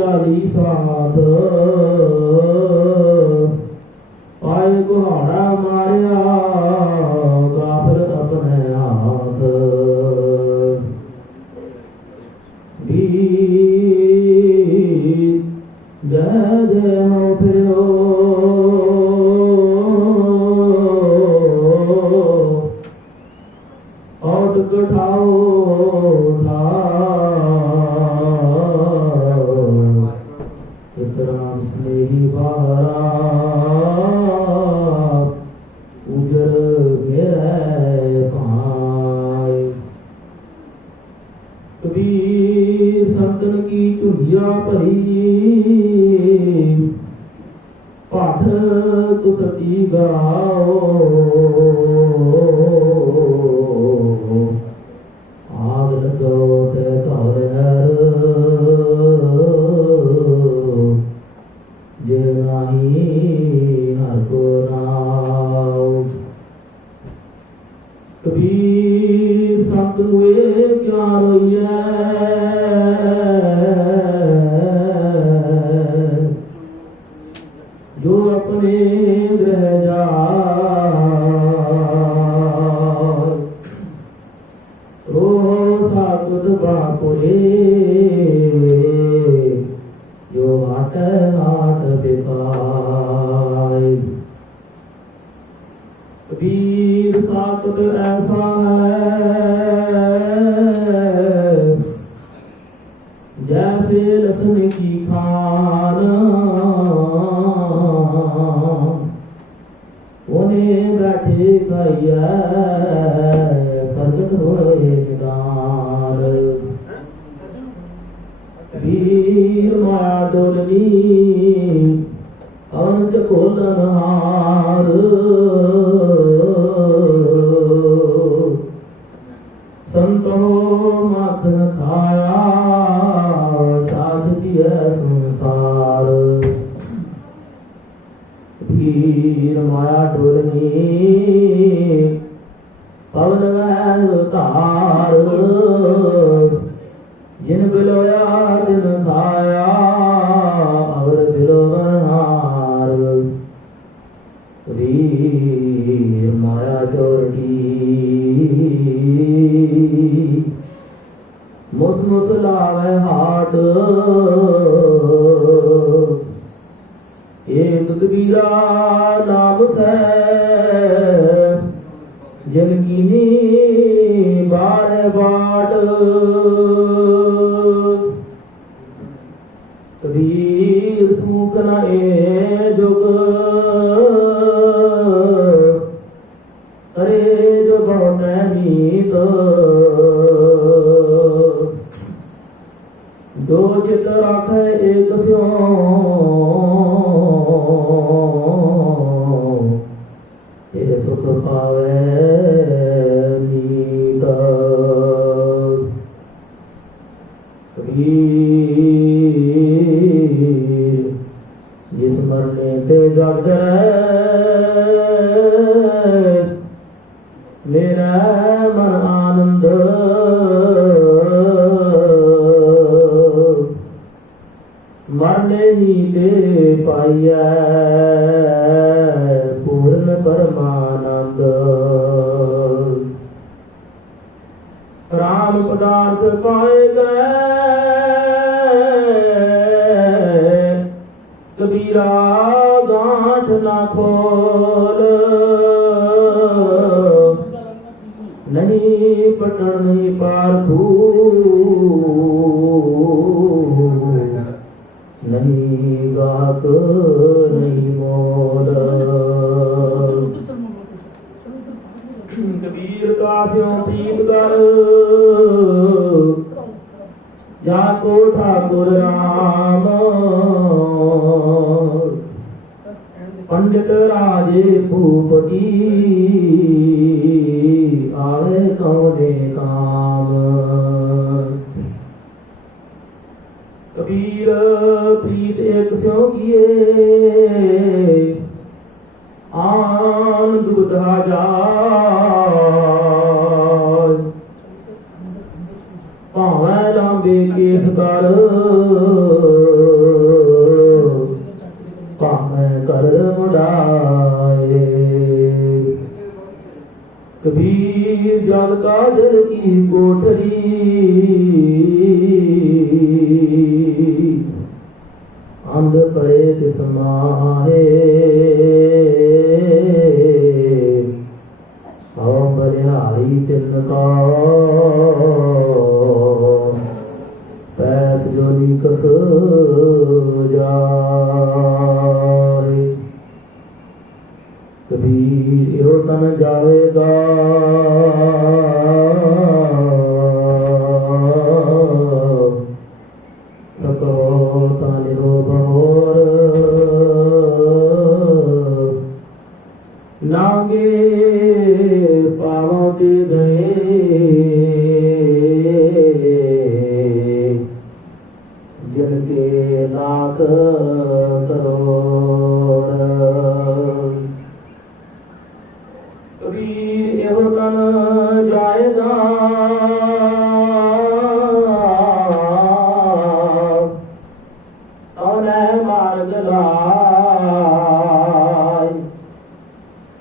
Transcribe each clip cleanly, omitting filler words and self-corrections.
जाली साथ पाए कुहाड़ा मारिया गाफर अपने हाथ जय जय हो फिरो औट कठाओ राम स्नेही बारा उजर घेरे पाए कबीर संतन की चुंगिया भरी पाठ कुसती गाओ आग लगो ते तौर जे नाही हर को नाओ कबीर संत हुए क्या रोइए जो अपने ग्रह जाए रोह साकुत बापुरे जो हाट हाट बिकाए कबीर साकुत ऐसा है जैसे लहसुन की खान उन्हें बैठे खाइया प्रगट होए निदान वीर माया डोलनी अंज खोलन हार संतो माखन खाया सास दिया संसार वीर माया डोलनी पवन वैल तार जिन बिलोया दिन खाया अवर बिलोहार वीर माया चोरटी मुस मुस लावे हाट एक कबीरा नाम से जिनकी बार बाट कबीर सूख न ए जुग अरे जो बहुत नीत दो चित रख एक स्यों ये सुख पावे नीत कबीर जिस मरने पे जग मेरा मन आनंद मरने ही ते पाइया पूर्ण परमानंद राम पदार्थ पाए गए कबीरा गांठ ना खोल नहीं पटन नहीं पार्थू नहीं गात नहीं मोल कबीर का स्यों प्रीत कर जाको ठाकुर राम पंडित राजे भूपति आवे कौने काम कबीर प्रीत एक स्यों किए आन दुधा जा भावे लांबे केस कर ऐस जोली कस जाए। कबीर यो तन जावेगा सको तानिरो भोर नागे पावों ते गए जिनके लाख करोड़। कबीर एहो तन जाएगा तौने मार्ग लाय।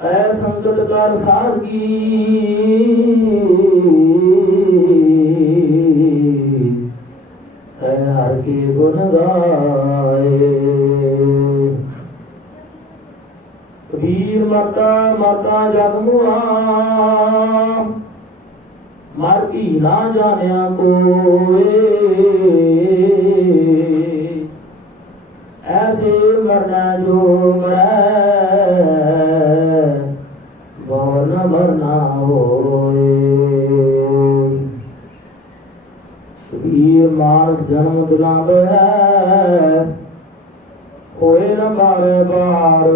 ऐ संगत कर सादगी हर के गुण गाए। कबीर मरता मरता जग मुआ मर की ना जानिया कोए। ऐसे मरना जो मरै वो न मरना होए। कबीर मानस जन्म दिलावे है होए न बारे बार।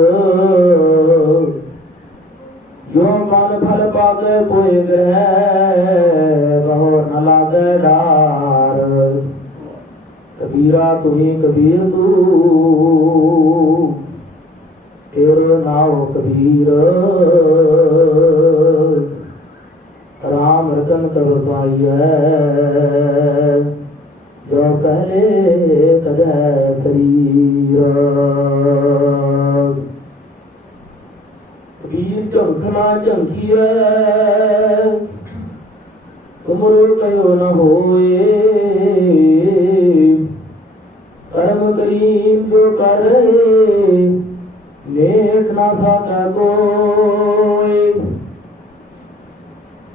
जो मन फल पाके कोई ग्रह वह न लागे डार। कबीरा तुम्ही कबीर तू तेरो नाव कबीर। राम रतन तब पाइय जो पहले तजह शरीर। कबीर झंखना झंखिए उम्र कयो न होए। कर्म करीम जो करे नेट ना साका कोई।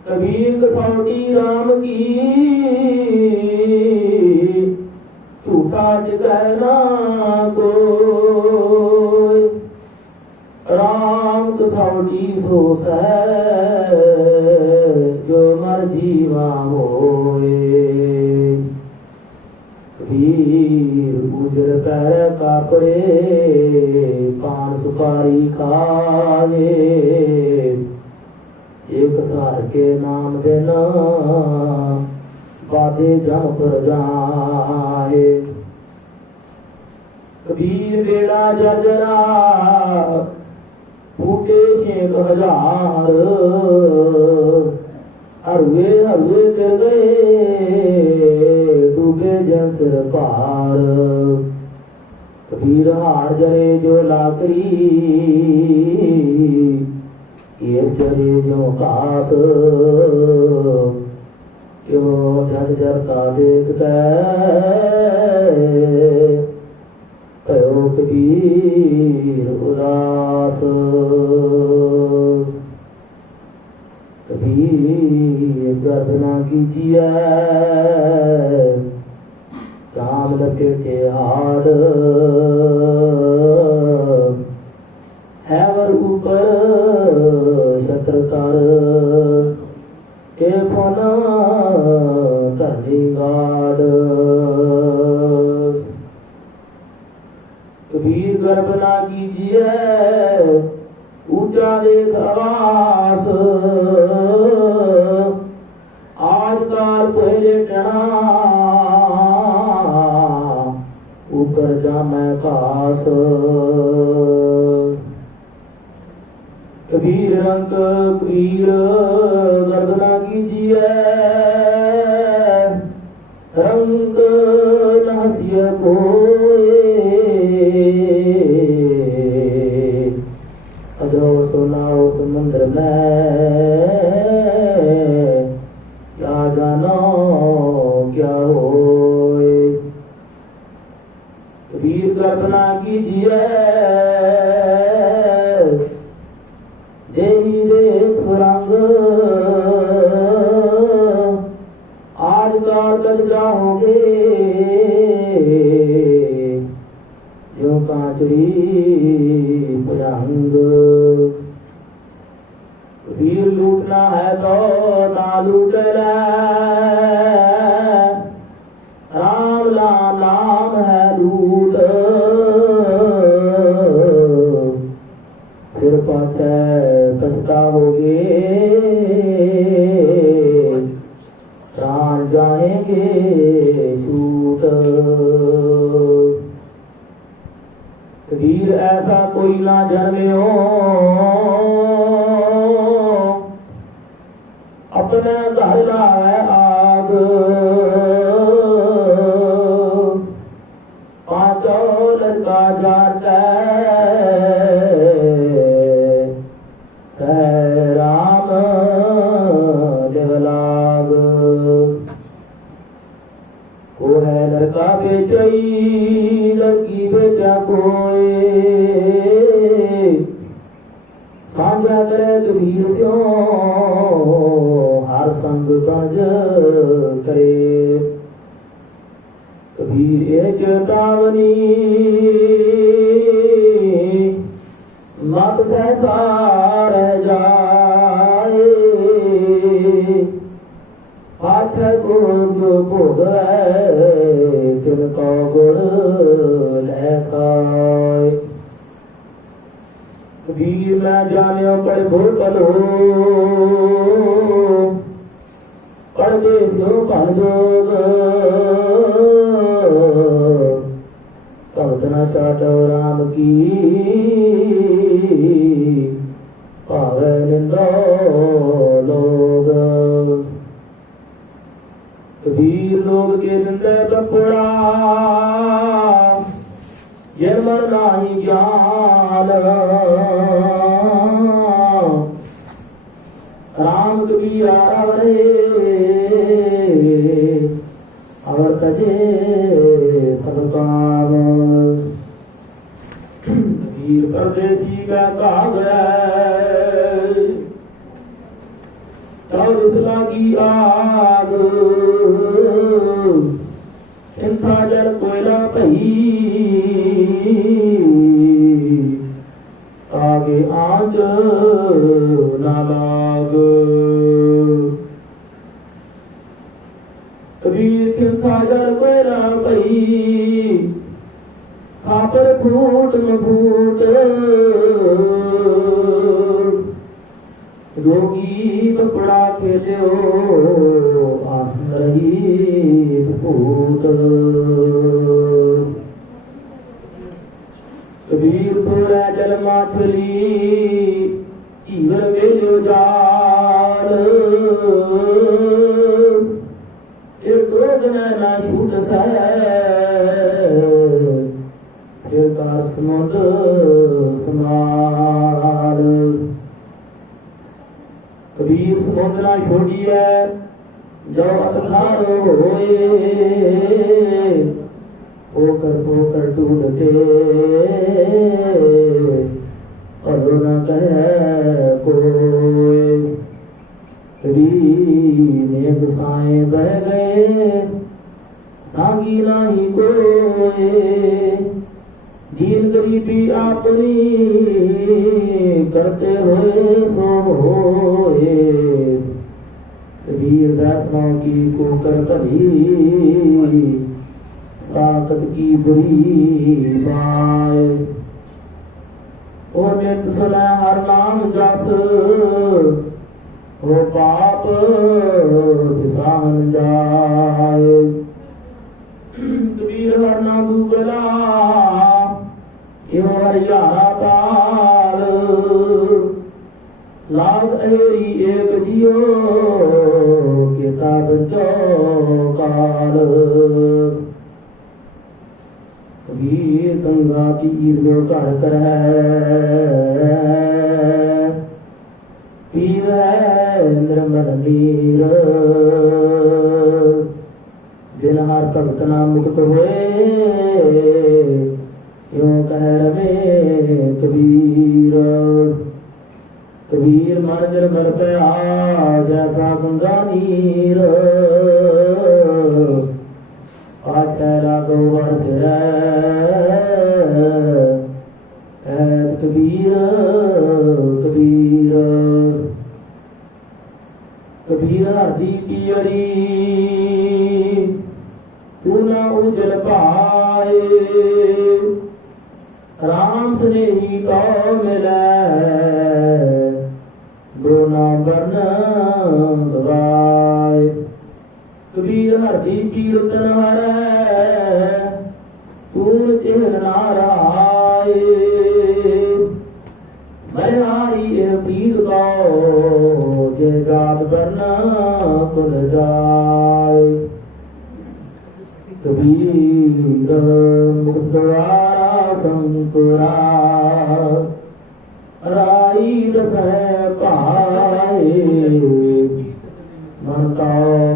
कबीर कसौटी राम की झूठा जगना कोई। राम कसौटी सो सै जो मर जीवा होए। कबीर गुजर पैर कापड़े पान सुपारी खाए। एक सार के नाम देना बाधे जम पर जाए। कबीर बेड़ा जर्जरा फूटे 6,000 हरुए हरुए कर गए डूबे जस पार। कबीर हार जरे जो लाकरी इस जरे जो कास। क्यों झट झरता देख कहो कबीर उदास। कबीर गर्द ना कीजिए चाम लपेटे हाड। है वर ऊपर छत्र तर के फन धरनी गाड। कबीर गर्भ ना कीजिए ऊंचा देख आवास। आजकाल पहले टना ऊपर जामे कास। कबीर रंग कबीर गर्भ ना कीजिए रंग न हंसिए कोई। अजो सुनाओ समुद्र में क्या जानो क्या होए। कबीर गर्भ ना कीजिए देही देख सुरंग। आजकल कद जाओगे चुरी भयंग। कबीर लूटना है तो ना लूट ले, राम ला नाम है लूट, फिर पाछे पछताओगे प्राण जाएंगे छूट। कबीर ऐसा कोई ना जन्म्यो अपने घर लावे आग, पांचों लड़का जाते राम देवलाग। को है लड़का बेचई लड़की बेचा कोई, साझा करे कबीर स्यो हर संग कंज करे। कबीर एक चेतावनी मत सहसा रह जाए, पाछे गुण जो भोगै तिनको गुण लै खाए। कबीर मैं जानियो पर भोकलो परदेसियों भल जोग, भगत न छाटो राम की भावे निंदो लोग। कबीर लोग के निंदे कपड़ा ये मन नाही ज्ञान, राम कबीर आवरे अवर तजे सब काम। कबीर परदेसी का कागज चौदस लागी आग, इंथा जल कोयला पही आगे आंच ना लाग। कबीर किंथा जल कोयला पही खापर फूट में फूट, रोगी कपड़ा खेलो आसन रही भूत। कबीर थोड़ा जल माछली जीवन वेलो जाल, एक ना छूट सा फिर कार समुद्र समाल। कबीर समुद्र ना छोड़ी है जो अतखार होए, पोकर टूटते और न कहे कोई। नेक साए बह गए तागी नाही कोई, दीन गरीबी अपनी करते हुए सो होए। कबीर दासों की कोकर भरी साकत की बुरी बाय, ओ नित सुने हर नाम जस ओ पाप विसान जाए। कबीर हर नाम दूबला यो हरियारा पाल, लाग अहेरी एक जियो किताब चो काल। कबीर गंगा तीर जो घर कर है पीर है निर्मल नीर, जिन हर भगत ना मुक्त हुए यूं कह रवे कबीर। कबीर मन निर्मल पया जैसा गंगा नीर, पाछे लागो वर फिरै कबीर कबीर। कबीर हरदी पियरी तू न उजल पाए, राम स्नेही तो मिलै दोना बरन गवाए। कबीर हरदी पीर तन हरै तून चिहन ना रहाए, मरिहारी पीर को जे गाद बरन खुल जाए। कबीर मुक्त द्वारा संकुरा राई दसैं पाए, मन तो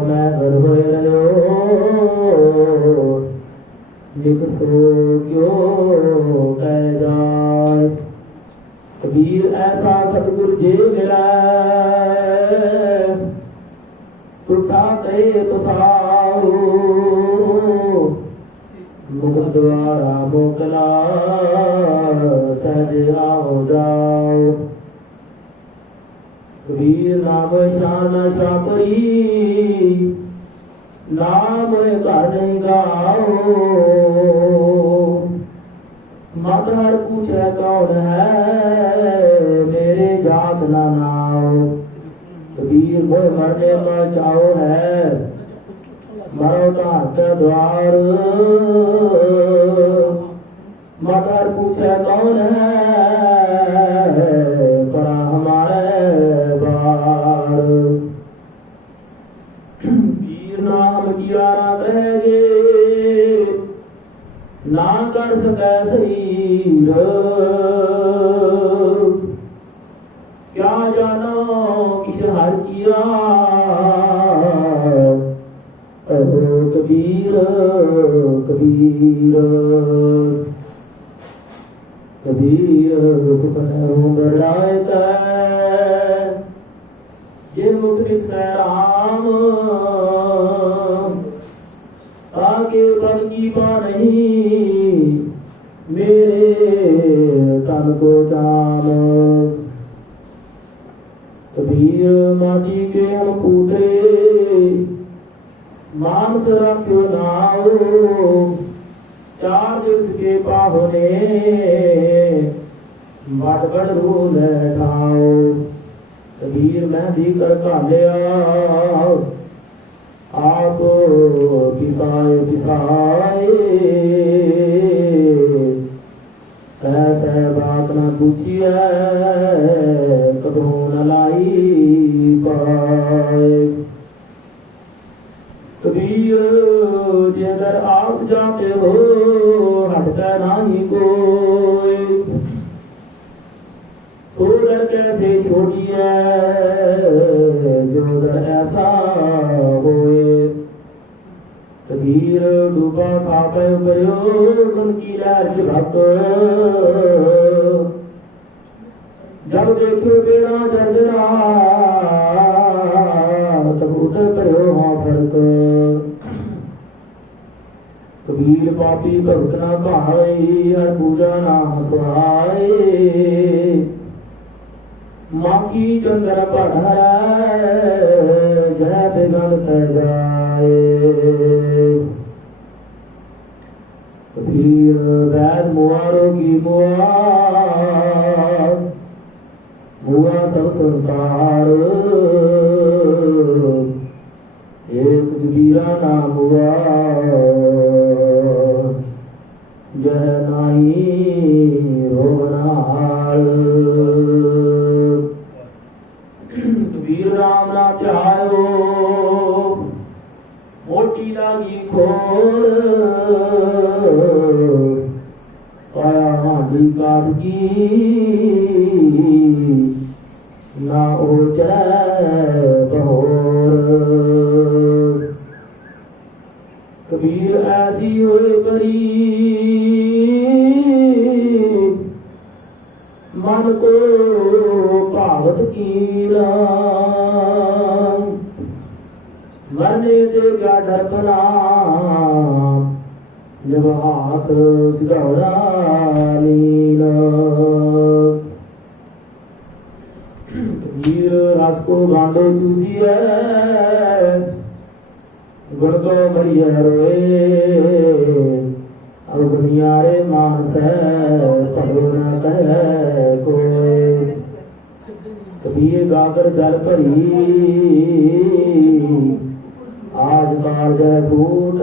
मैं घर होए रहो लिख सो क्यों कह जाए। कबीर ऐसा सतगुर जे मिला टूटा कहे पसाओ, मुख द्वारा मोकला सहज आओ जाओ। कबीर नाम शान शाकरी नाम घर नहीं गाओ, मत हर पूछे कौन है मेरे जात ना नाओ। कबीर मोह मरने में जाओ है मरो धार के द्वार, मत हर पूछे कौन है परा हमारे बार। वीर नाम किया ना करेगे ना कर सके शरीर, क्या जानो किस हर किया कबीर कबीर। कबीर सुपन बड़ाए ये मुख से राम, आके बल की बा नहीं मेरे तन को जाम। कबीर माटी के हम फूटे मानस रखो नाओ, चार दिवस के पाहुने बड़ बड़ रूल ठाओ। कबीर मेहंदी कर कालिया आप पिसाए पिसाए, ऐसे बात न पूछिए कदों न लाई पाए। कबीर जेकर आप जाते हो हटता नहीं कोई, सोदर कैसे छोड़िए जोदर ऐसा होए। कबीर डूबा खापे उबरियो उनकी लहर झपक, जब देखो बेड़ा जर्जरा तब उतर करो हाँ फर्क। कबीर पापी भगत न भाई हर पूजा ना सुहाए, माखी जंगल पढ़ जय बिगड़ जाए। कबीर वैद मुआरो की मुआ मुआ सब संसार, एक कबीरा नाम हुआ जह नाही रोवनार। कबीर राम ना ध्यायो मोटी लागी खोर, पाया हांडी काट की ना ओचै बहोर। कबीर ऐसी होए बरी मन को भागत कीला, मरने दे क्या डर बना जब हाथ सिधौरा नीला। रस को गांडो चूसिए गुण को बढ़िया रोए अब दुनियारे मानस पढ़ो न कह कोई कबीर गाकर जल भरी आज काल जय फूट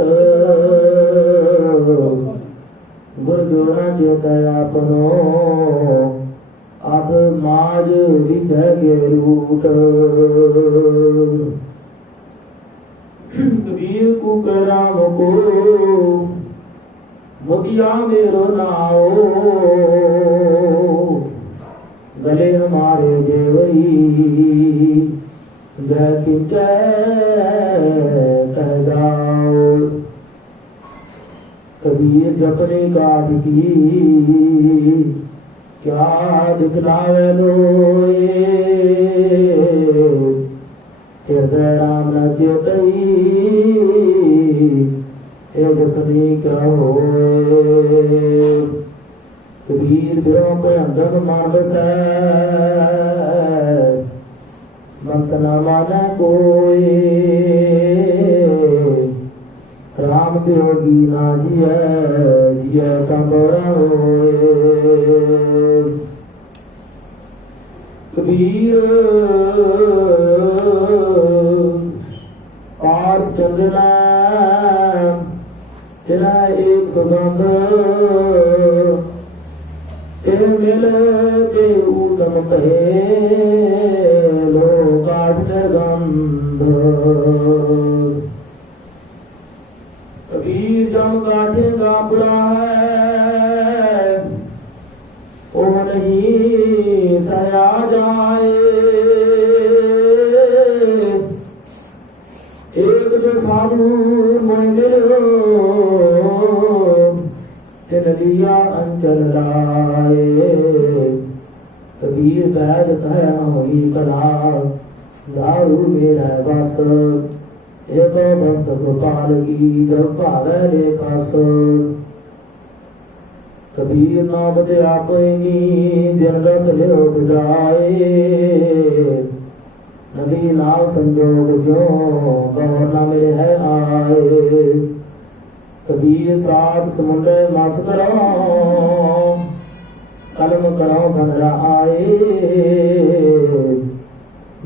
गुर जोड़ा चेता अपनो अध माज विजय के रूट कबीर को राम को मुखिया मेरो नाओ गले हमारे देवई गह कह जाओ कबीर जपने काट की क्या दिखलावे लोए हृदय राम न चेतई जपनी क्या होए कबीर बिरों पे अंधन मानस मंत न माने कोई राम वियोगी ना जिय जिय कंबरा होए कबीर पास चंदना तेरा एक सुगंध तेरे मिल के ऊतम कहे लो काट गंध कबीर जम काटेगा बुरा है ओ नहीं सया जाए एक जो साधु मोह मिलो तिन लिया अंचल लाए कबीर बैद कह हुई कला दारू मेरा बस एक बस्त गोपाल की जब भावे ले कस कबीर नाम दे आपेंगी दिन रस ले बुझाए नदी नाल संजोग जो गौर न मेरे है आए कबीर साथ समुद्र मस करो कलम करो भंगरा आए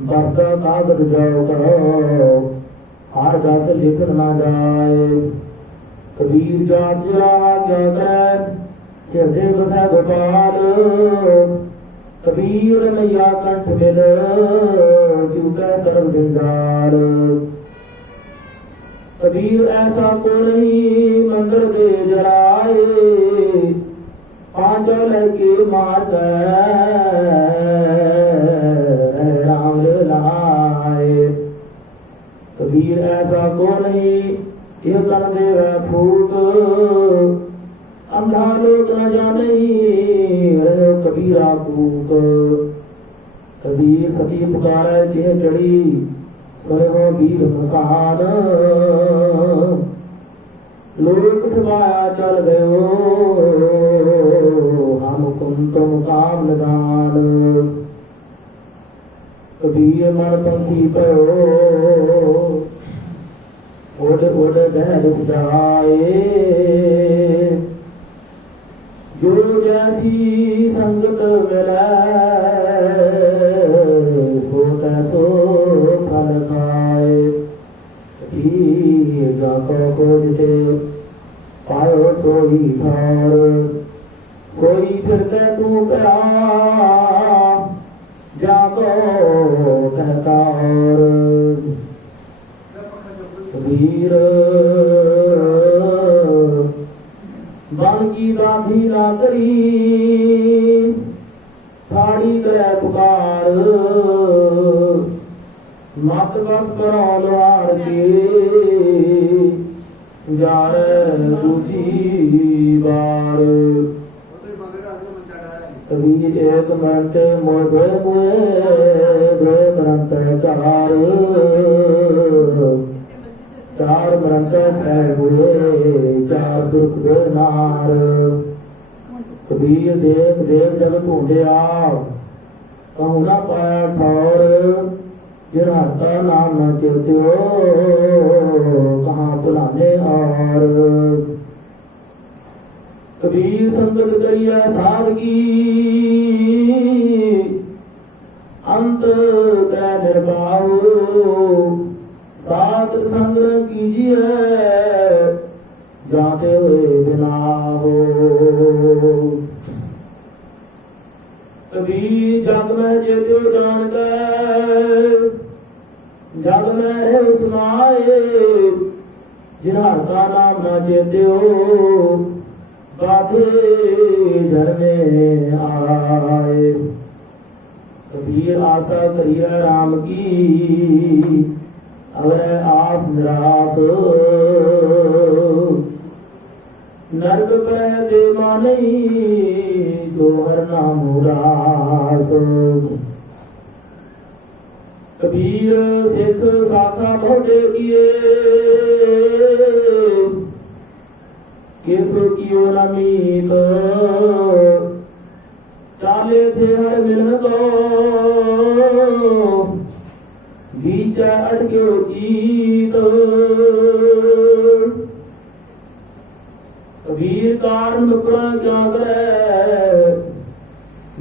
बस का कागज जाओ करो हर दस लिख न जाए कबीर जात जरा क्या कर हृदय बसा गोपाल कबीर मैया कंठ मिल चूका सर्व दिलदार कबीर ऐसा को नहीं मंदिर दे जराए पांचों लगे मार राम लाए कबीर ऐसा को नहीं ये कर दे फूट अंधा लोग न जाने रहे कबीरा कूक कबीर सती पुकारे के चढ़ी सोए हो वीर मसान लोक सभाया चल गयो हम कुम तुम काम लगान कबीर मन पंथी पयो ओड ओड बहर जाए जो जैसी संगत मिले सो तैसो फल खाए जाको खोजते पायो सोई ठार कोई फिरते तू प्या जाको कहकार कबीर बन की गांधी ना करी थाड़ी करे पुकार मत बस करो लवार के जार दूजी बार कबीर एक मिनट मोए दो मिनट चार मिनट सह हुए चार दुख दे मार कबीर देख देख जब ढूंढिया कहूँ ना पाया ठौर जिन हरता नाम न चेत्यो कहाँ भुलाने और। कबीर संगत करिया सादगी अंत कै निर्भाव। सात संग कीजिए जाते हुए बिना हो। कबीर जग में जेतो जान कर जग में रहे समाए। जिन हरता नाम न चेत्यो बाधे घर में आए। कबीर आशा करिया राम की अवै आस निराश। नरक पर दे मानई जो हर नाम उदास। कबीर सिख साखा बहुते किए केसो कियो न मीत। चाले थे हर मिलन को बीच अटक्यो जीत। कबीर कारण मुकरा क्या करे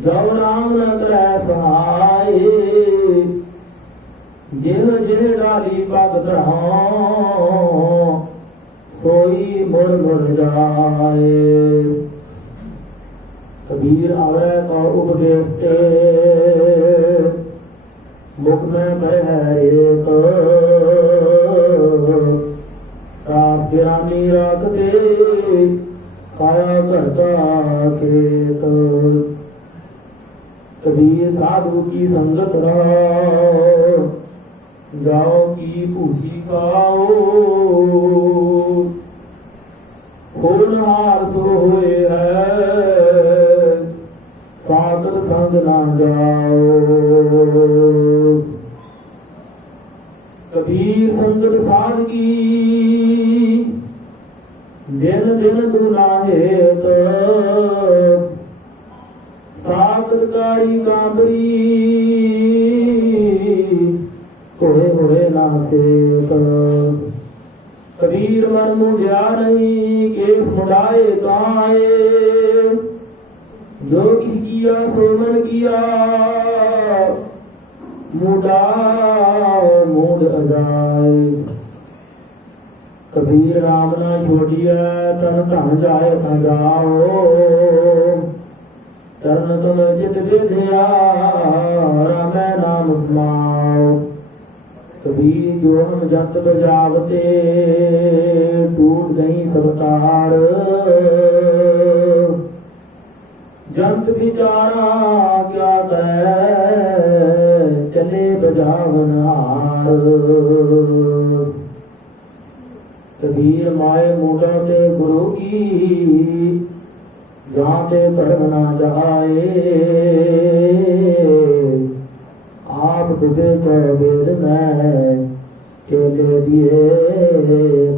जब राम न करे सहाय। जिह जिह डाली पग धरां सोई मुड़ मुड़ जाए। कबीर आवे का उपदेश ते मुख में बहरे तो रास गिरानी रखते काया करता खेत। कबीर साधु की संगत रहो गाँव की पूछी खाओ। होनहार सो हुए है सागर संग ना जाओ। कबीर संगत सादगी दिन दिन दुलाहे तो सागरकारी कांबरी कोहे होए ना सेत। कबीर मन मुझा नहीं केस मुड़ाए गाए। जो किस किया सो मन किया मुड़ा मूड अजाए। कबीर राम ना छोड़िया तन धन जाए न जाओ। चरण तुम चित विद्या राम नाम समाओ। कबीर जो हम जंत बजावते टूट गई सब तार। जंत बिचारा क्या करे चले बजावन हार। कबीर माए मूडा ते गुरु की जाते कर्म ना जाए। आप डूबे तो वेद में चले दिए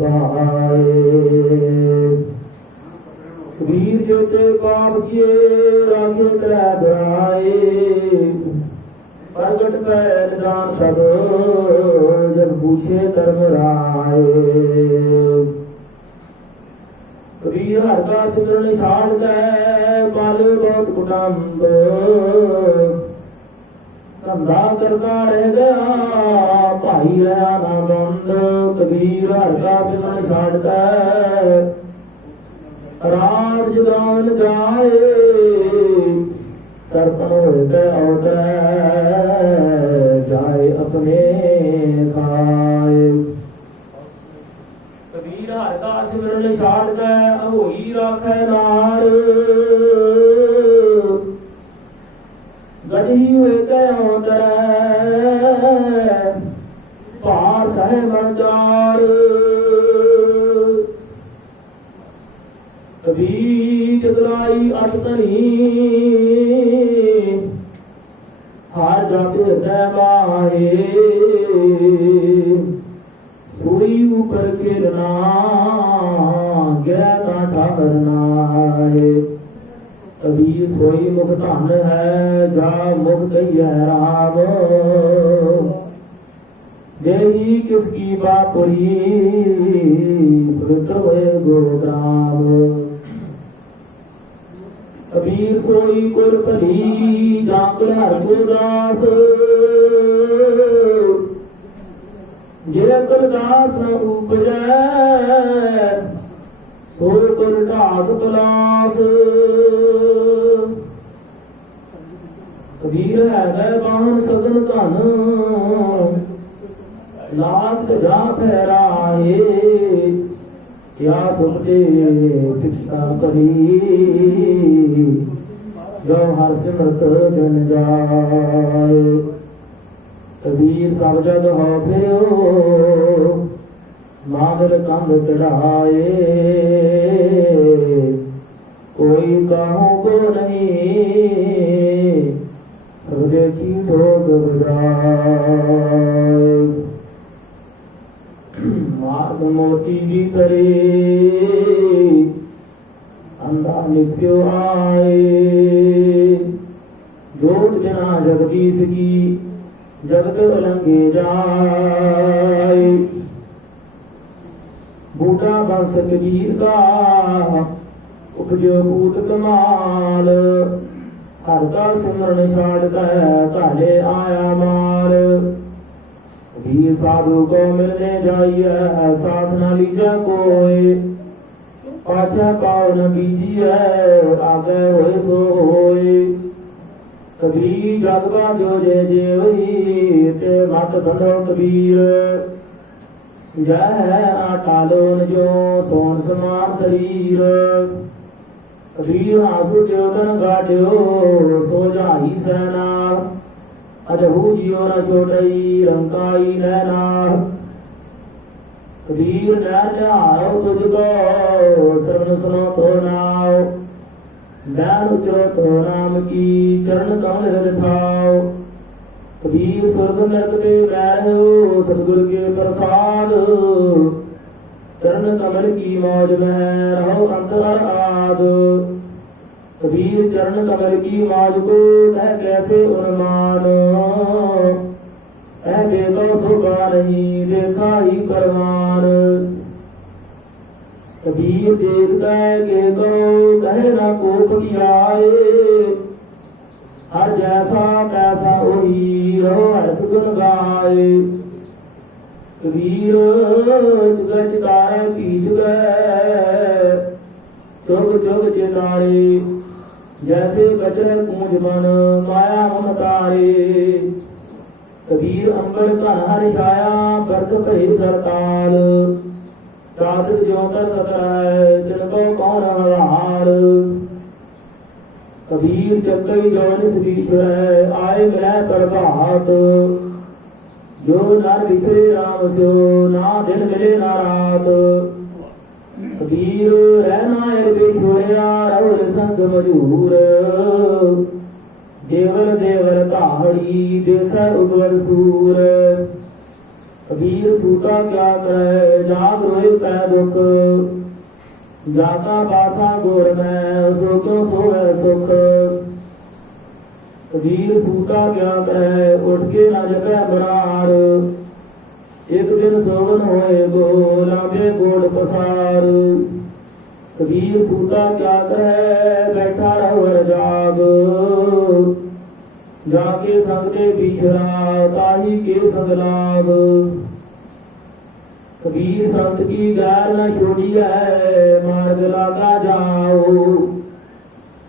गाए। कबीर जो ते पाप किए राखे त्रै दुआए। प्रगट कर निदान सब जब पूछे धर्म राय। कबीर हर का सिमरन छाड़ के पाले बहुत कुटुंब। धंधा करता रह गया भाई रहा ना बंद। कबीर हर का सिमरन छाड़ के राज जगान जाए। सरपन होते जाए अपने खाए। कबीर हर का सिमरन छाड़ के होई राखे नार। गढ़ी हुए गए पार सह मंजार। कबीर चतुराई अटकनी हार जाते माहे। सुई ऊपर खेलना गया ना ठहरना है। कबीर सोई मुख धन है जा मुख कहिए राम। देही किसकी बापुरी पवित्र हुए गोग्राम। कबीर सोई कुल भली जाकुल हर गुरदास, जे कुल दास न उपजै सो कुल ढाक तलास। कबीर है बाहन सगन धन लाख जा फहराए, क्या सुखते भिक्षा करी जो हर सिमरत जन जाए। कबीर सब जग हो फिरो मादर कंध चढ़ाए, कोई कहूँ को नहीं सब देखी ठोक बजाए। मार्ग मोती भी करे अंधा नित्यो आए, जोत बिना जगदीश की जगत उलंघे जाए। बूढ़ा बंस कबीर का उपजो भूत कमाल, हर का सिमरन छाड़ता काले आया मार। कबीर साधु को मिलने जाइए साथ न लीजा कोई, पाछा पाओ न बीजिए आगे होए सो होए। कबीर जगवा जो जे जेवही ते मत बंधो कबीर, जय आटा लोन जो सोन समान शरीर। कबीर आंसू द्योतन गाड्यो सो जाई सेना, अजहू जियो न छोटई रंकाई नैना। कबीर नैन लिहाओ तुझको श्रवण सुनो तो नाओ, नैन उतरो तो नाम की चरण कमल हृदय ठाओ। कबीर स्वर्ग नरक दे रहो सतगुरु के प्रसाद, चरण कमल की मौज में रहो अंतर आद। कबीर चरण कमल की मौज को कह कैसे उन्मान, ऐ देखो शोभा नहीं देखा ही परमान। कबीर देखता है के को कहे ना कोप कियाए, हर जैसा तैसा वही रहो हर्ष गुण गाए। कबीर जुग चितारे की जुग चुग चुग चितारे, जैसे गजर कूंज मन माया मन तारे। कबीर अंबर धन हर छाया बरत भई सरताल, चादर ज्यों का सतराय जिनको कौन हार। कबीर जगई जौन सदीश्वर आए मिलै प्रभात, जो नर बिखरे राम स्यो ना दिन मिले ना रात। कबीर रहना बेछोया रौर संग मजूर, देवल देवर ताहड़ी देसा उबर सूर। कबीर सूता क्या करे जाग रोए पै दुख, जाता बासा गोर में सो क्यों सोवे सुख। कबीर सूता क्या करे उठ के न जगह बरार, एक दिन सोवन होए गो लागे गोड़ पसार। कबीर सूता क्या करे बैठा रहो जाग, जाके संग दे बिछड़ा ताही के संग लाग। कबीर संत की गैर न छोड़ी है मार्ग लागा जाओ,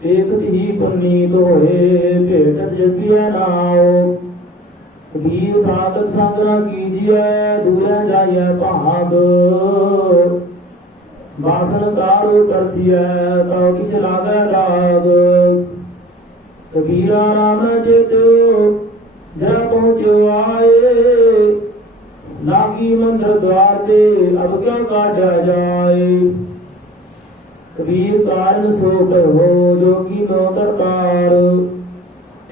देखत ही पुन्नी दोहे भेटत जगिया नाओ। कबीर साधक संग न कीजिए दूर जाइए भाग, वासन कारो करसिए तो किस लागे लाग। कबीरा राम चेत्यो जरा पहुँचो आए, लागी मंदिर द्वार पे अब क्या काजा जाए। कबीर कारण सो कहो जोगी नो करतार,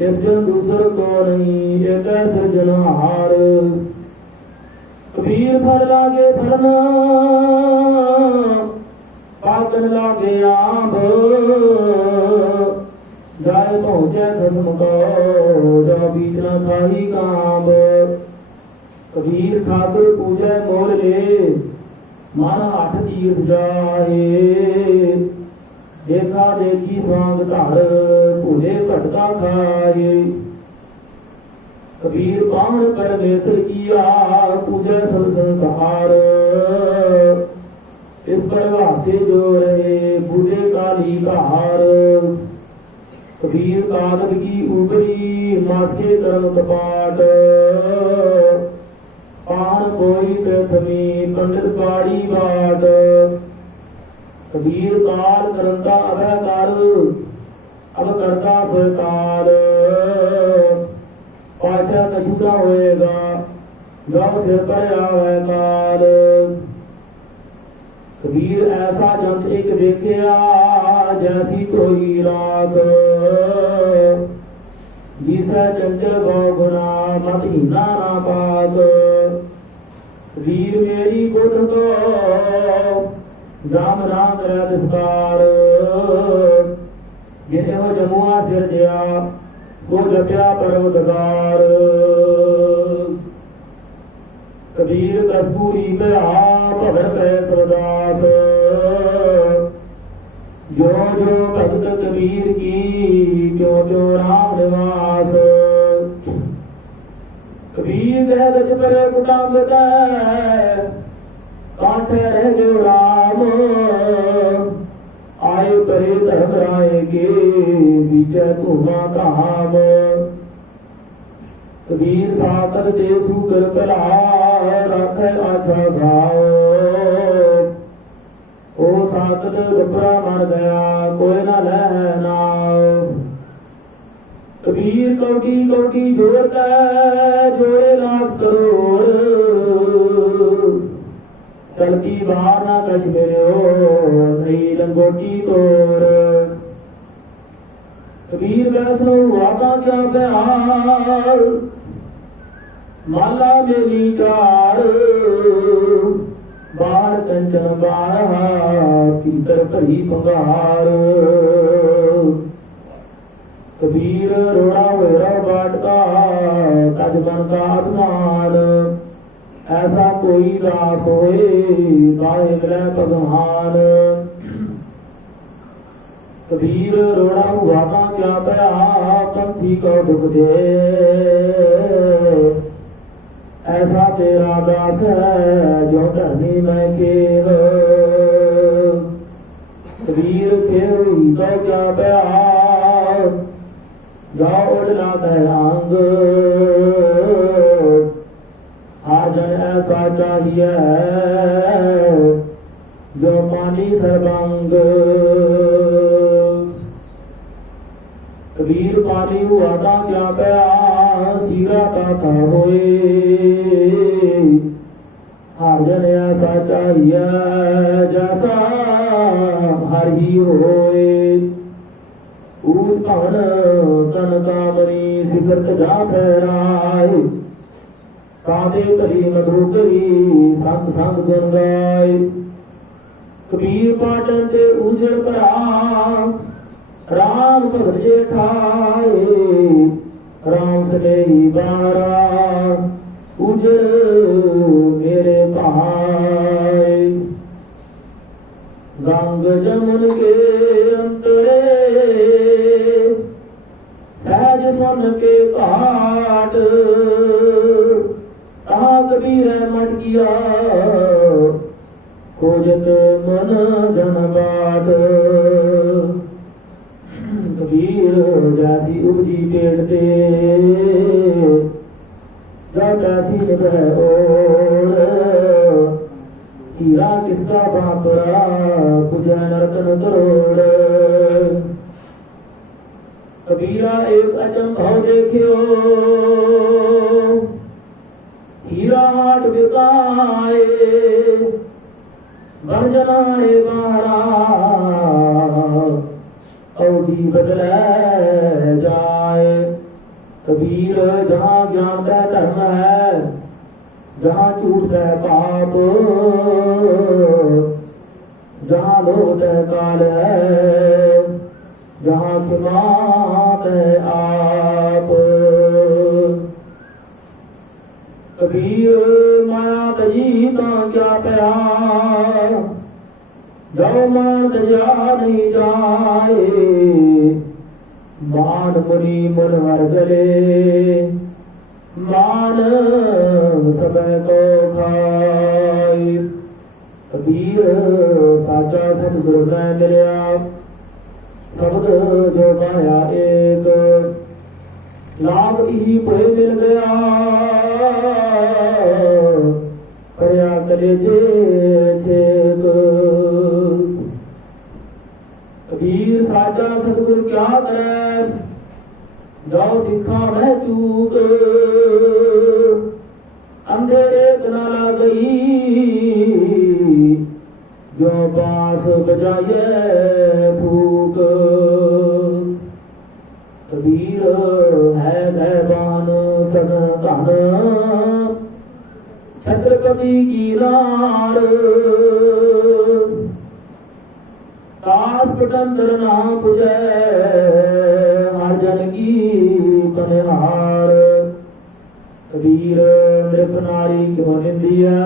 इस जन दूसर को नहीं एक सृजनहार। कबीर फल लागे फलना पाकन लागे आंब, जाए पहुँचे खसम को जो बीच न खाही कांब। कबीर ठाकुर पूजै मोल ले, मन आठ तीर्थ जाए। देखा देखी स्वांग धर, भूले भटका खाए। कबीर पावन परमेश्वर किया, पूजै सब संसार। इस परवासे जो रहे, बूढ़े काली कार। कबीर कागद की उबरी, मासके कर्म कपाट। पान कोई प्रथमी, पंडित पाड़ी बाट। कबीर काल करंदा अभय कर, अब करता सरकार। पाछा कछु ना होएगा, जो सिर पर आवे काल। कबीर ऐसा जंत एक देखिया, जैसी कोई राख। जिसे चंचल बहुगुना, मतहीना ना पाक। कबीर मेरी बुद्ध को, जाम ना करे तिस्कार। जिन्हें हो जमुआ सिर दिया, सो जप्या पर्वतकार। कबीर कस्तूरी पे भगत पे सरदास। जो जो भगत कबीर की, क्यों क्यों राम निवास। कबीर गह गज पर कुटाम कांठे रह जो राम। आए करे धर्म राय के, बीचे धूमा धाम। कबीर साकर दे सुकर भला, रखे आछा भाव। ओ साकत गबरा मर गया, कोई न लह नाव। कबीर कौटी कौटी जोड़ जोड़े लाख करोड़। चलती बाहर ना कछ मेरे हो, नहीं लंगोटी तोड़। कबीर वैष्णो हुआ का क्या प्यार, माला मेली कार। बाहर कंचन बारहा, भीतर भरी पंगार। कबीर रोड़ा वेरा बाटका, तज मन का अभिमान। ऐसा कोई दास होए, काहे मिले भगवान। कबीर रोड़ा हुआ का क्या पया, पंथी को दुख दे। ऐसा तेरा दास है, जो धरनी में खेल। कबीर खेल तो क्या पया, जाओ उड़ना अंग। आजन ऐसा चाहिए, जो मानी सर्वांग। कबीर पानी हुआ था क्या पया, सीरा का था होए। आजन ऐसा चाहिए, जैसा हर ही होए। ऊज भवन तन कामनी, सिखरत जा फहराए। कादे करी मधु करी, संग संग गुन गाए। कबीर पाटन ते उजड़ पड़ा, राम भगत जेठाए। राम स्नेही बारा, उजड़ मेरे भाई। गंग जमुन के अंतरे, सहज सुन के घाट। कहा कबीर मट गया, खोजत मन जन बाट। कबीर जैसी उपजी पेड़ ते, जब ऐसी निभै ओढ़। हीरा किसका बापरा, पूजा नरतन करोड़। कबीरा एक अचंभव देखियो, हीरा हाट बिकाए। बरजनाए बाहरा, औधी बदले जाए। कबीर जहाँ ज्ञान का धर्म है, जहाँ झूठ का पाप। जहाँ लोभ का काल है, जहाँ क्षमा है आप। कबीर सजा नहीं जाए, मान मुनि मुनवर गले, मान समय को खाए। कबीर साचा सतगुरु मैं मिलिया, शब्द जो गाया एक, लाभ ही भय मिल गया, पड़िया कलेजे छेक। कबीर साचा सतगुरु क्या करे, जाओ सिखा मैं चूक, अंधेरे न लग गई, जो बांस बजाए फूक। कबीर है भयवान सन धन, छत्रपति की लाड़, दास पटंदर ना पुजै, हर जन की बनिहार। कबीर नृप नारी क्यों निंदिया,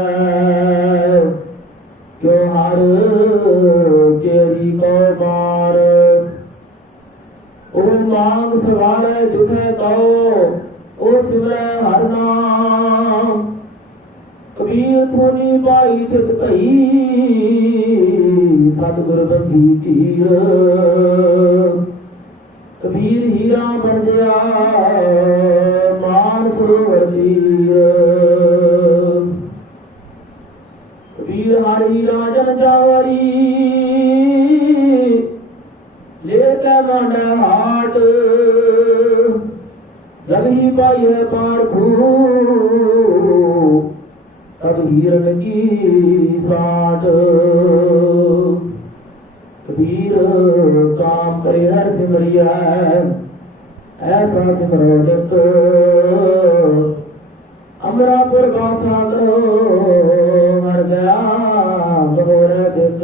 क्यों हर केरी को मार। ओ मांग सवारे दुखे कहो, ओ सिमरै हर नाम। कबीर थोनी पाई चित भई, सतगुर बंधी तीर। कबीर हीरा बन गया, मान सरोवर तीर। कबीर हर हीरा जन जावरी, लेके मांडे हाट। जब ही पाई है पारखू, तब हीरन की साठ। कबीर काम करे हर सिमरिया, ऐसा सिमरो नित। अमरापुर बासा करो, मर गया घोर दित।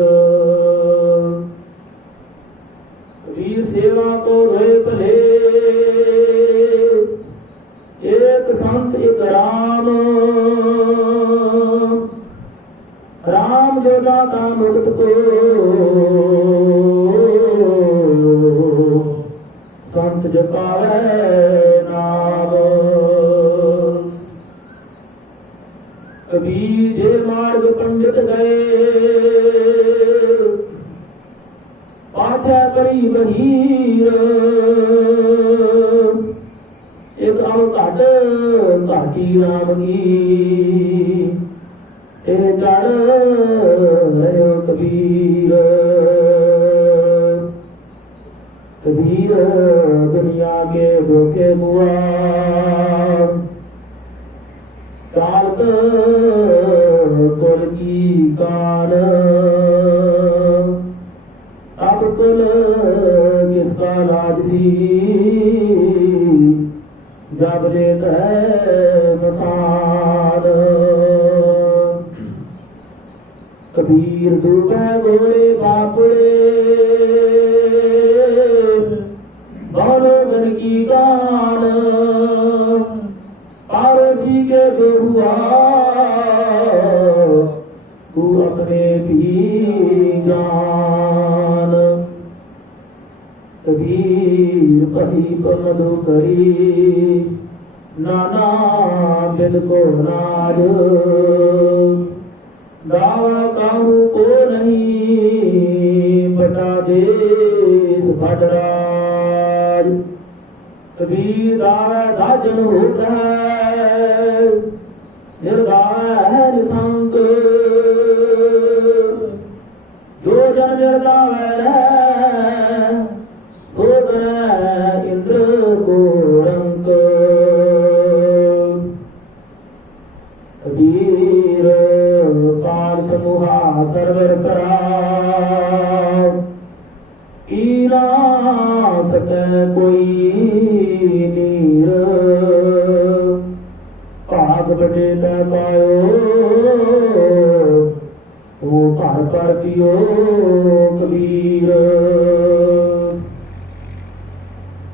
कबीर सेवा को रोए भले, एक संत एक राम। राम जो दाता मुक्त को, संत जपावे नाम। कबीर जे मार्ग पंडित गए, पाछे परी बहीर। एक आओ घाट घाटी राम की, ए जड़ रहो कबीर। कबीर दुनिया के धोखे मुआ, काल कुल की कान। अब कुल किसका लाजसी, जब लेत है मसान। कबीर डूबे गोरे बापुरे, बोलो घर की गान। पारोसी के जो हुआ, तू अपने भी जान। कबीर पति को मधु करी, नाना बिन को नाज। दावा काहू को नहीं, बटा देश भटराज। कबीर दावे दाजन होता है, निर्दावा है निशंक। जो जन निर्दावा है, सो करे इंद्र को रंक। कबीर पार समूहा सर्वर परा, कीना सके कोई नीर। भाग बटे न पायो, तू भर पर पियो कबीर।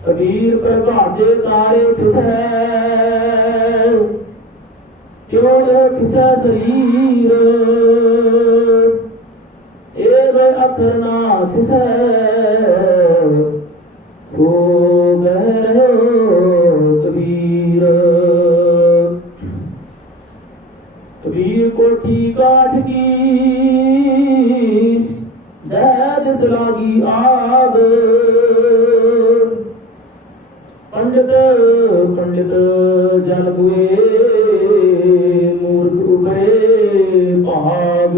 कबीर प्रभाते तारे किसै, क्यों किसै शरीर। एक अखर नाथ दिसै सो गह रहो कबीर। कबीर कोठी काठ की दिस लागी आग। पंडित पंडित जल हुए मूर्ख उभरे भाग।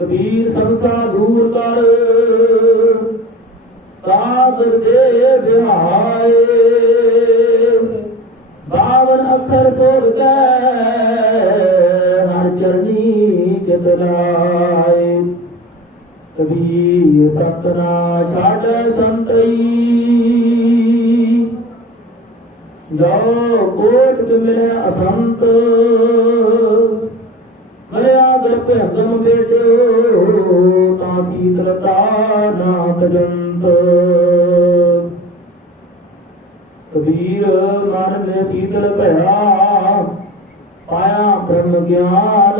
कबीर संसा दूर कर कागर दे बिहाए। बावन अखर सोर के हर चरनी चितलाए। कबीर सतना छाड़ संतई जो कोट मिले असंत। मरिया गर्भ गम बेटे ता शीतलता ना तजंत। कबीर मन में शीतल भया पाया ब्रह्म ज्ञान।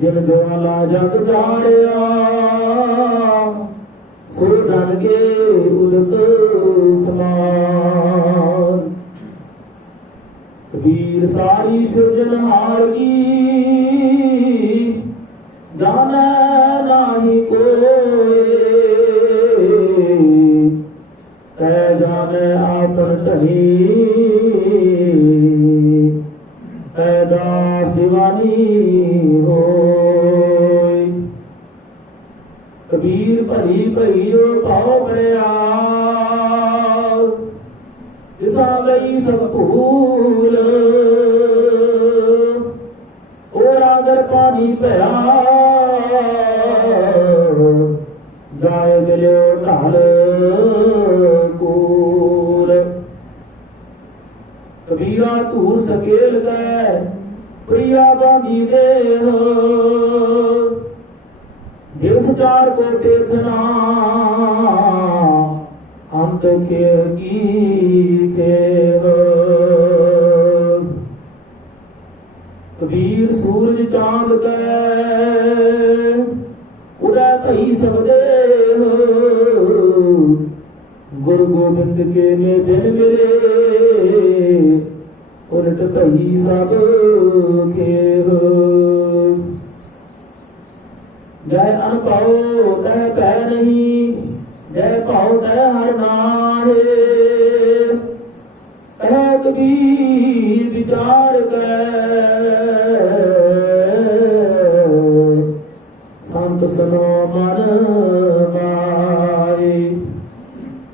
जिन ज्वाला जग जाड़िया सो डन गे उदक समान। कबीर सारी सृजनहार की जाने नाही कोई। तै जाने आपन धनी दास दीवानी होय। कबीर भरी भईयो पाओ भया दिसा गई सब भूल। और आगर पानी भया जाए मिलो ढाल कूल। कबीरा धूर सकेल गए प्रिया बागी दे दिवस चार को देखना अंत खेल की खेल। कबीर सूरज चांद के उड़े भई सब देह। गुरु गोबिंद के में दिन मेरे उलट भई सब खेल। जय अनपाओ तह पै नहीं जय पाओ तह हर नाहे। कह कबीर विचार के संत सुनो मन माए।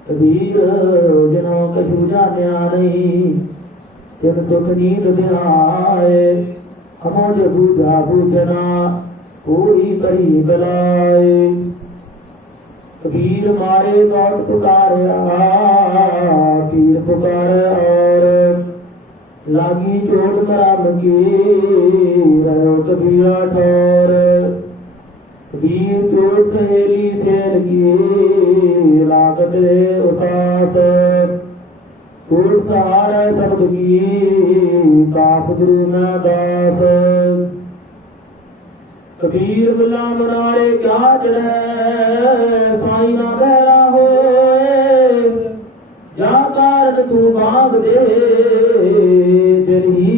कबीर जिनो कछु जान्या नहीं तिन सुख नींद बिहाए। हमो जो बूझा बूझना कोई बड़ी बलाए। कबीर मारे बहुत पुकारा पीर पुकारे और लागी चोट मराम की रहो कबीरा ठोर। कबीर चोट सहेली सेल की लागत रे उसास। चोट सहारा शब्द की दास गुरु में दास। कबीर बिला मनारे क्या चढ़े साई ना बहरा होए। जा कारण तू भाग दे दिल ही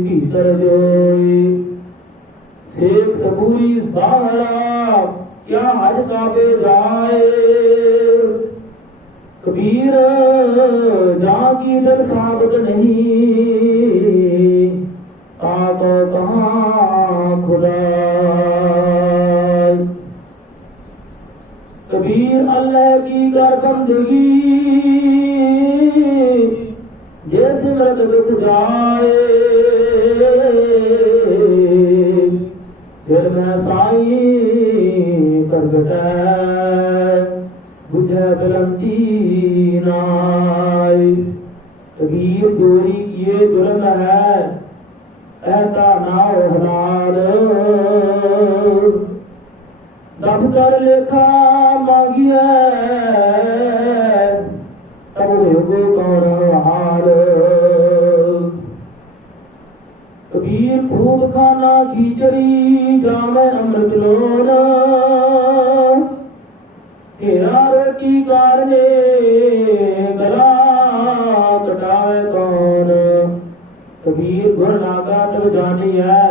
भीतर जोई। शेख सबूरी सहारा क्या हज काबे जाए। कबीर जा की दिल साबित नहीं ताको कहाँ खुदा। कबीर अल्लाह की कर बंदगी ये सिमरत दुख जाए। दिल में साई प्रगट बुझे बुलंदी नाय। कबीर चोरी किए जुर्म है ऐसा नाओ हलाल। दफ्तर लेखा मांगिए तब होगो कौन हाल। कबीर खूब खाना खीचड़ी जामे अमृत लोन हेरा रोटी कारने गला कटावे कौन। कबीर गुर नागा तब जानी है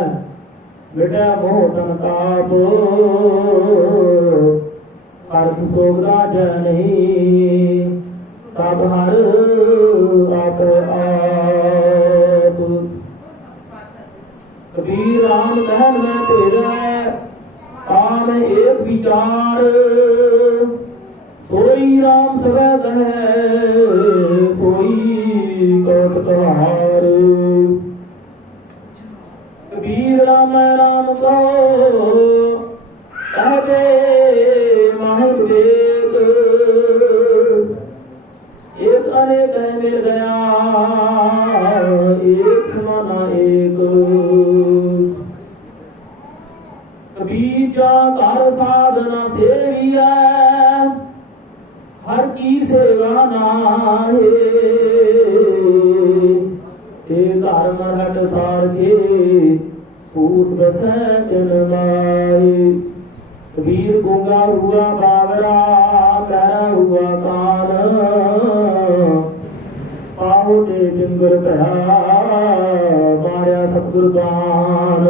बेटा मोह तन ताप अर्थ सोगरा जय नहीं तब हर आप आप। कबीर राम कहन में तेरा आम एक विचार सोई राम सब कहे सोई कौतुकहार। कबीर राम राम को कहते महावेद एक अनेक है मिल गया एक समाना एक। कबीर जा कर साधना सेविया हर की सेवा नाहे घर मरहट सारखे पूत बसै तिन माए। कबीर गूंगा हुआ बावरा बहरा हुआ कान पाहो ते पिंगल भया मारिया सतगुर बाण।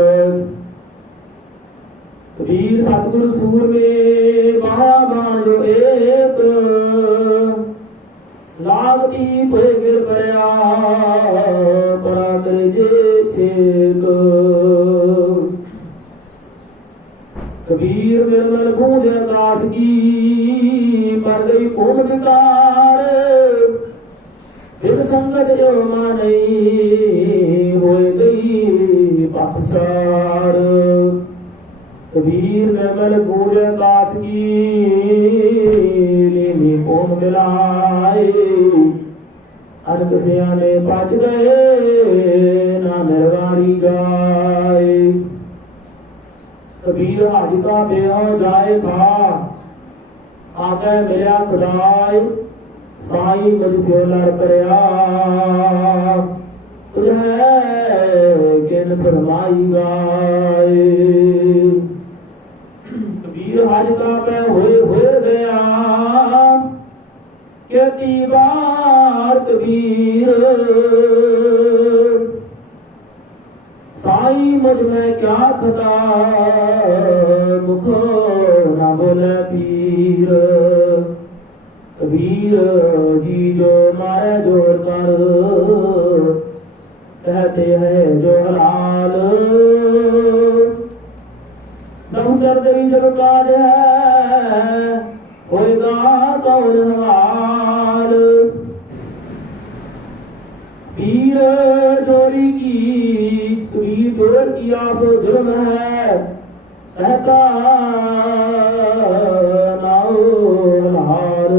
कबीर सतगुर सूर में माया बाण जो एक लागती पे गिर पड़या परा कर जे छेक। कबीर निर्मल बूंद आकाश की पर गई पूर्ण विकार फिर संगत जो मानई हो गई पातशार। कबीर निर्मल बूंद आकाश की लीनी पूर्ण मिलाए अनक सियाने पच गए ना निर्वाणी गाए। कबीर हाज का बेहो जाए था आगे मेरा खुदाई साई मुझसे लड़ करया तुझे किन फरमाई गाए। कबीर हाज का मैं हुए गया कहती बार कबीर साई मुझ में क्या खता मुखो ना बोले पीर। कबीर जी जो मारे जोड़ कर कहते हैं जो हलाल दम कर दई जग काज है होएगा कौन हमाल। पीर जोड़ी की तुरी जोर किया सो जुर्म है कहता नाओ हलाल।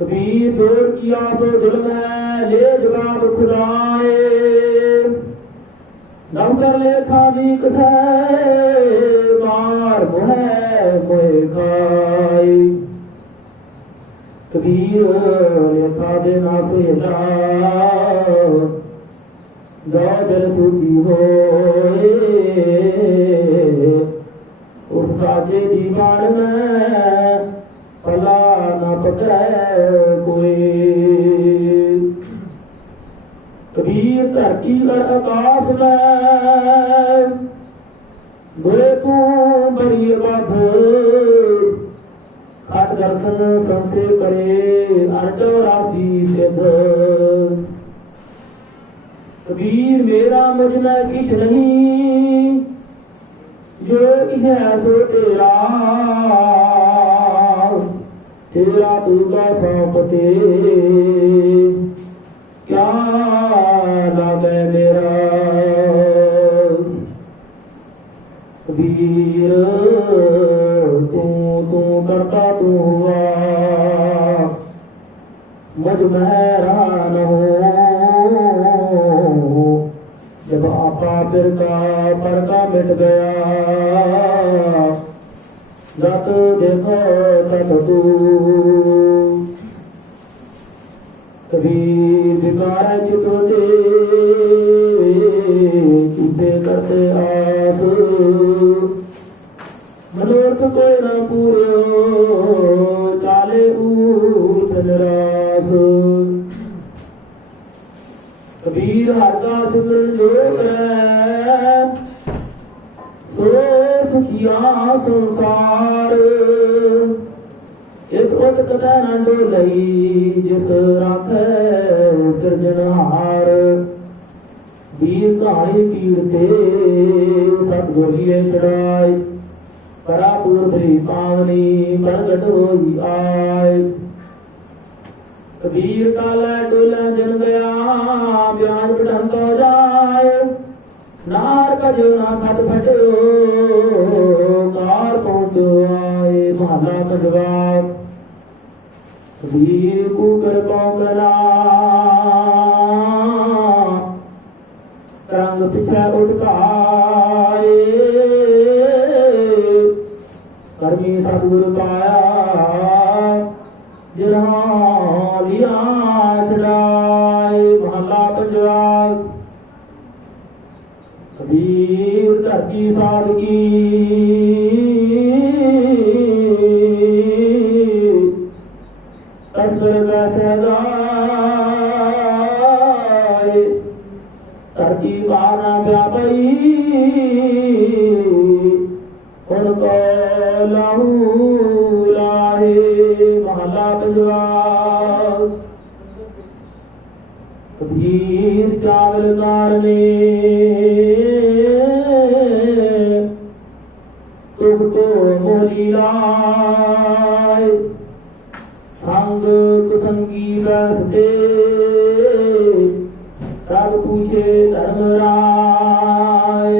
कबीर जोर किया सो जुर्म है ले जवाब खुदाए दम कर ले खाली कसे मार मोहे मोहे खाई। कबीर लेखा देना सेला जो दिल सुखी होए उस साजे दीवान में पला न पकड़े कोई। कबीर धरती कर आकाश में गोरे तू बड़ी बात खट दर्शन संशय करे अर्ज राशि सिद्ध। कबीर मेरा मुझ में किछ नहीं जो किछ है सो तेरा तेरा तू का सौंपते क्या लागे मेरा। कबीर तू तू करता तू हुआ मुझ में रहा न हो जब आपा फिर का मिट गया जब देखो तब तू। कबीर विकार चित दे करते आस मनोरथ कोई न पूरो चाले ऊठ निरास कबीर हर का सिमरन जो करे सो सुखिया संसार एक उठ कदै न डोलई जिस राखै सिरजनहार वीर कहानी पीड़ ते सतगुरिए चढ़ाई करापुर भरी पावनी प्रगट होई आय कबीर काला डोला जन गया ब्याज बढ़ंतो जाए नार का जो ना खट फटो कार पहुंचो आए महला मजवा कबीर कुकर कौकला रंग पिछा उठ पाए कर्मी सतगुरु पाया जिन्हों लिया चढ़ाए महला पंजवा कबीर धरती सादगी तस्वर कैसे गाए धरती बारना व्यापी उनको लहू लाए महला पंजवा कबीर चावल कारने तुक तो मोली लाए संग कुसंगी बसते रब पूछे धर्मराय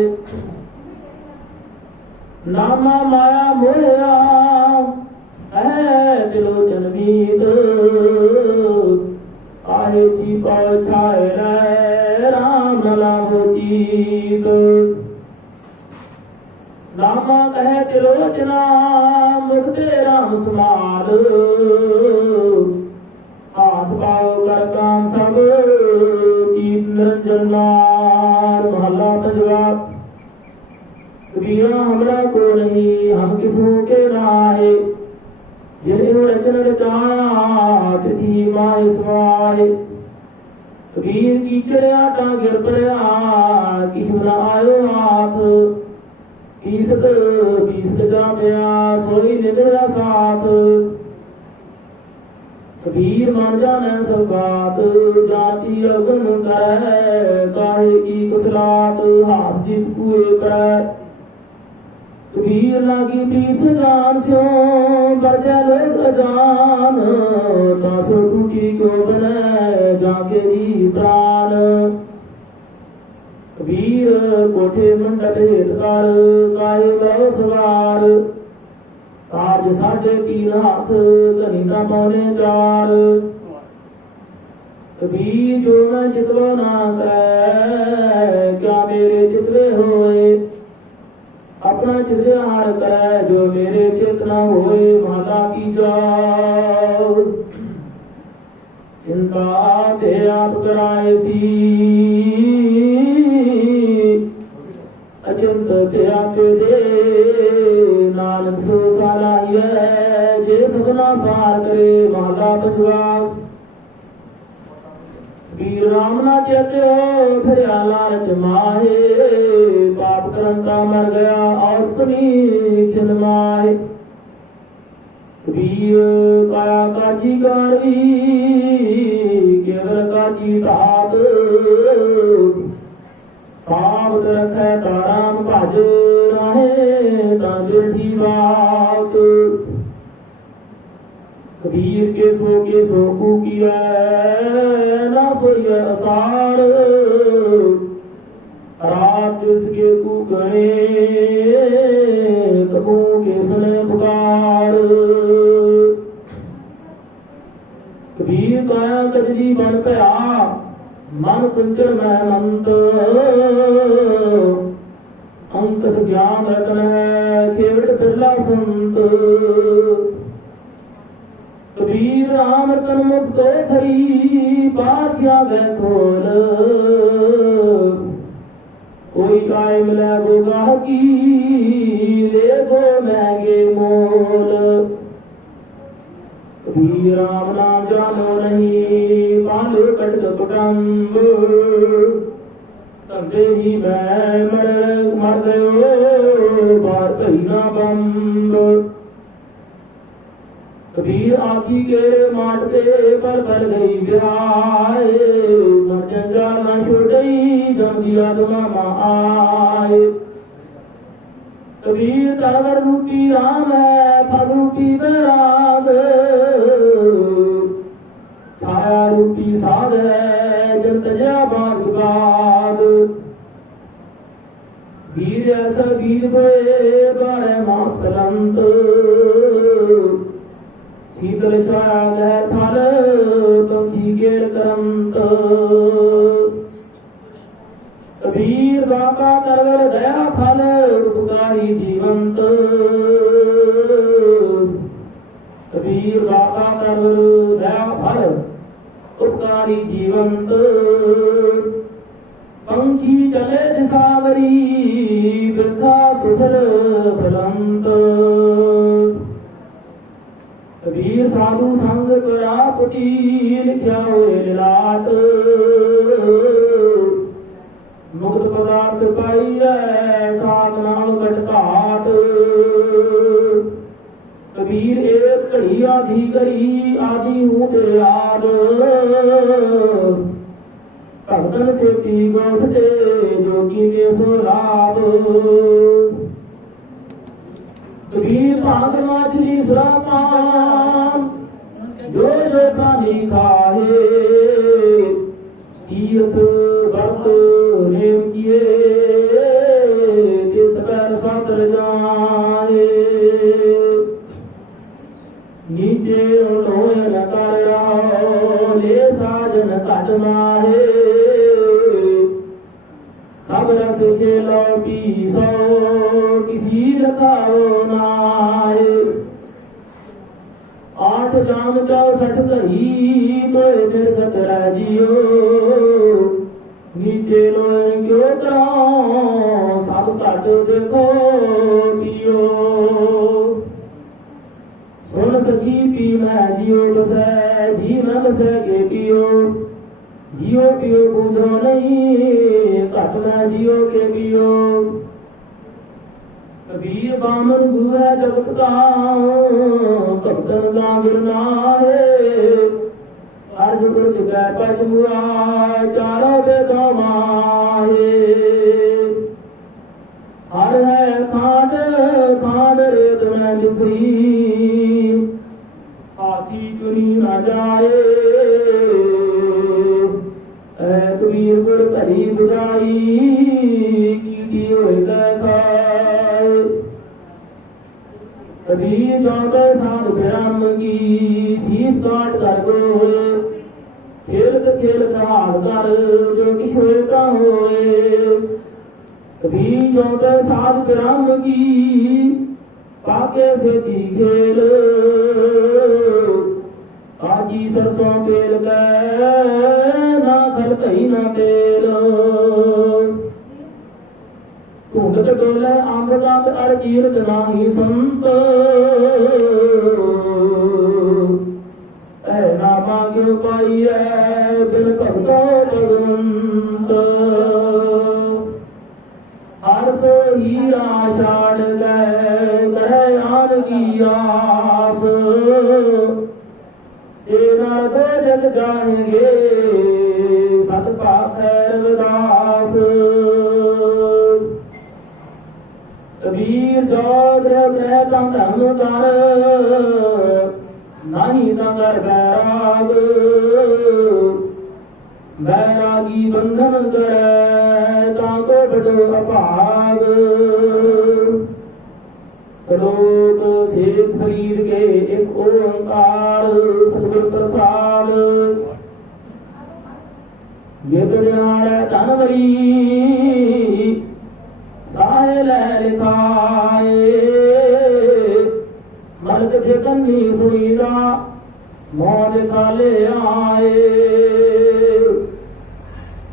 नामा माया मोया है दिलो जनमीत काहे छिपा छाए रे राम लाभो जीत नामा कहे तिलोचना मुख ते राम समाल हाथ पाओ कर काम सब कीत निरंजन मार महला पंजवा कबीरा हमरा को नहीं हम किसों के राहे जिन्हें रचन रचाया किसी माए स्वाए कबीर की चढ़िया गिर पड़या किस न आयो हाथ पीसत जा पया सोई निकला साथ कबीर मान जाने सब बात जाति अगन करे काहे की कुसलात हाथ दीप कुए कर कबीर लागी पीस जान स्यो बरजा लोग अजान सासो टूटी क्यों बने जाके जी प्राण कबीर कोठे मंडप हेत कर काये लो सवार कार्य 3.5 हाथ धनी ना पौने 4 कबीर जो मैं चितलो ना करे क्या मेरे चितले होए अपना चितले हार करे जो मेरे चित न होए माता की जाओ चिंता ते आप कराए सी अचिंत ते आप दे नानक सो सालाहिए जे सबना सार करे माला पंजवा वीर राम ना चेत्यो फिर लालच माहे पाप करंता मर गया और अपनी खिल माहे कबीर काया काजी गारवी केवल काजी तात सावत रखे ताराम भज राहे ती बात कबीर के सो किया ना सोई असार रात जिसके कुकरे कबू के सुने पुकार कबीर काया कजरी बन पया मन कुंचर में मंत अंक ज्ञान रतन खेवट बिरला संत कबीर राम रतन मुक्त थई बार क्या गए खोल कोई कोई आए मिला गो गाहकी ले गो महंगे मोल। कबीर राम नाम जानो नहीं पालो कटक कुटुंब धंधे ही मैं मर गयो बार कही ना बंब। कबीर आखी के माटते पर बल गई बिहाय मन जंजाल न छोड़ई जम दिया मामा आए। कबीर तरवर रूपी राम है पद रूपी बैराग छाया रूपी साध है जन तजा बाद बाद। वीर ऐसा वीर भये बारह मास कलंत शीतल छाया है थल पंछी केर करंत। कबीर बाबा करवर दया फल उपकारी जीवंत। कबीर बाबा करवर दया फल उपकारी जीवंत। पंछी चले दिशावरी बिरखा सुफल फलंत। कबीर साधु संग करापति लिखा हुए लाट मुक्त पदार्थ पाई खाक नाम कटकाट। कबीर एक घड़ी आधी करी आदि हूँ याद भगतन से पी गोसटे जोगी के सो लाभ। कबीर भाग माछली सुरापान जो सो प्राणी खाए तीर्थ व्रत नेम किए जिस पैर सातर जाए। नीचे लोयन कर ले साजन कट माहे सब रस खेलो पीसो किसी रखाओ नाहे। आठ जान 64 कही तो निर्गत राजियो नीचे लोयन क्यों करो सब घट देखो पियो। सुन सखी पी मैं जियो बसै जी न बसै के पियो जियो पियो बूझो नहीं घट न जियो के पियो। कबीर बामन गुरु है जगत का भक्तन का गुरनाहे अर्ज गुरज कै पचमुआ चारों बेदों माहे। हर है खांड खांड रेत में दिखरी हाथी चुनी न जाए। कबीर गुर भरी बुराई कीटी होए खाए। कबीर जाते साध ब्रह्म की शीस काट कर गोए खेलत हाल कर जो किश होता होए। कबीर जाते साध ब्रह्म की पाके से दी खेल आजी सरसों पेल ना खल कही ना तेल। ढूंढत डोले अंग दांत अर कीरत नाही संत ना मांग्यो पाई है बिन भगतो भगवंत। हर सो हीरा छाड़ गए कहे आन की आस तेरा दो जग जाएंगे सत पासै रविदास। कबीर जो ग्रह का धर्म कर नहीं नगर बैराग बैरागी बंधन करे ताको बड़ो अभाग। श्लोक शेख फरीद के एक ओंकार सतगुर प्रसाद। ये दुनिया धनवरी साहे लिखाए मलक ठेकनी सुईदा मौज काले आए।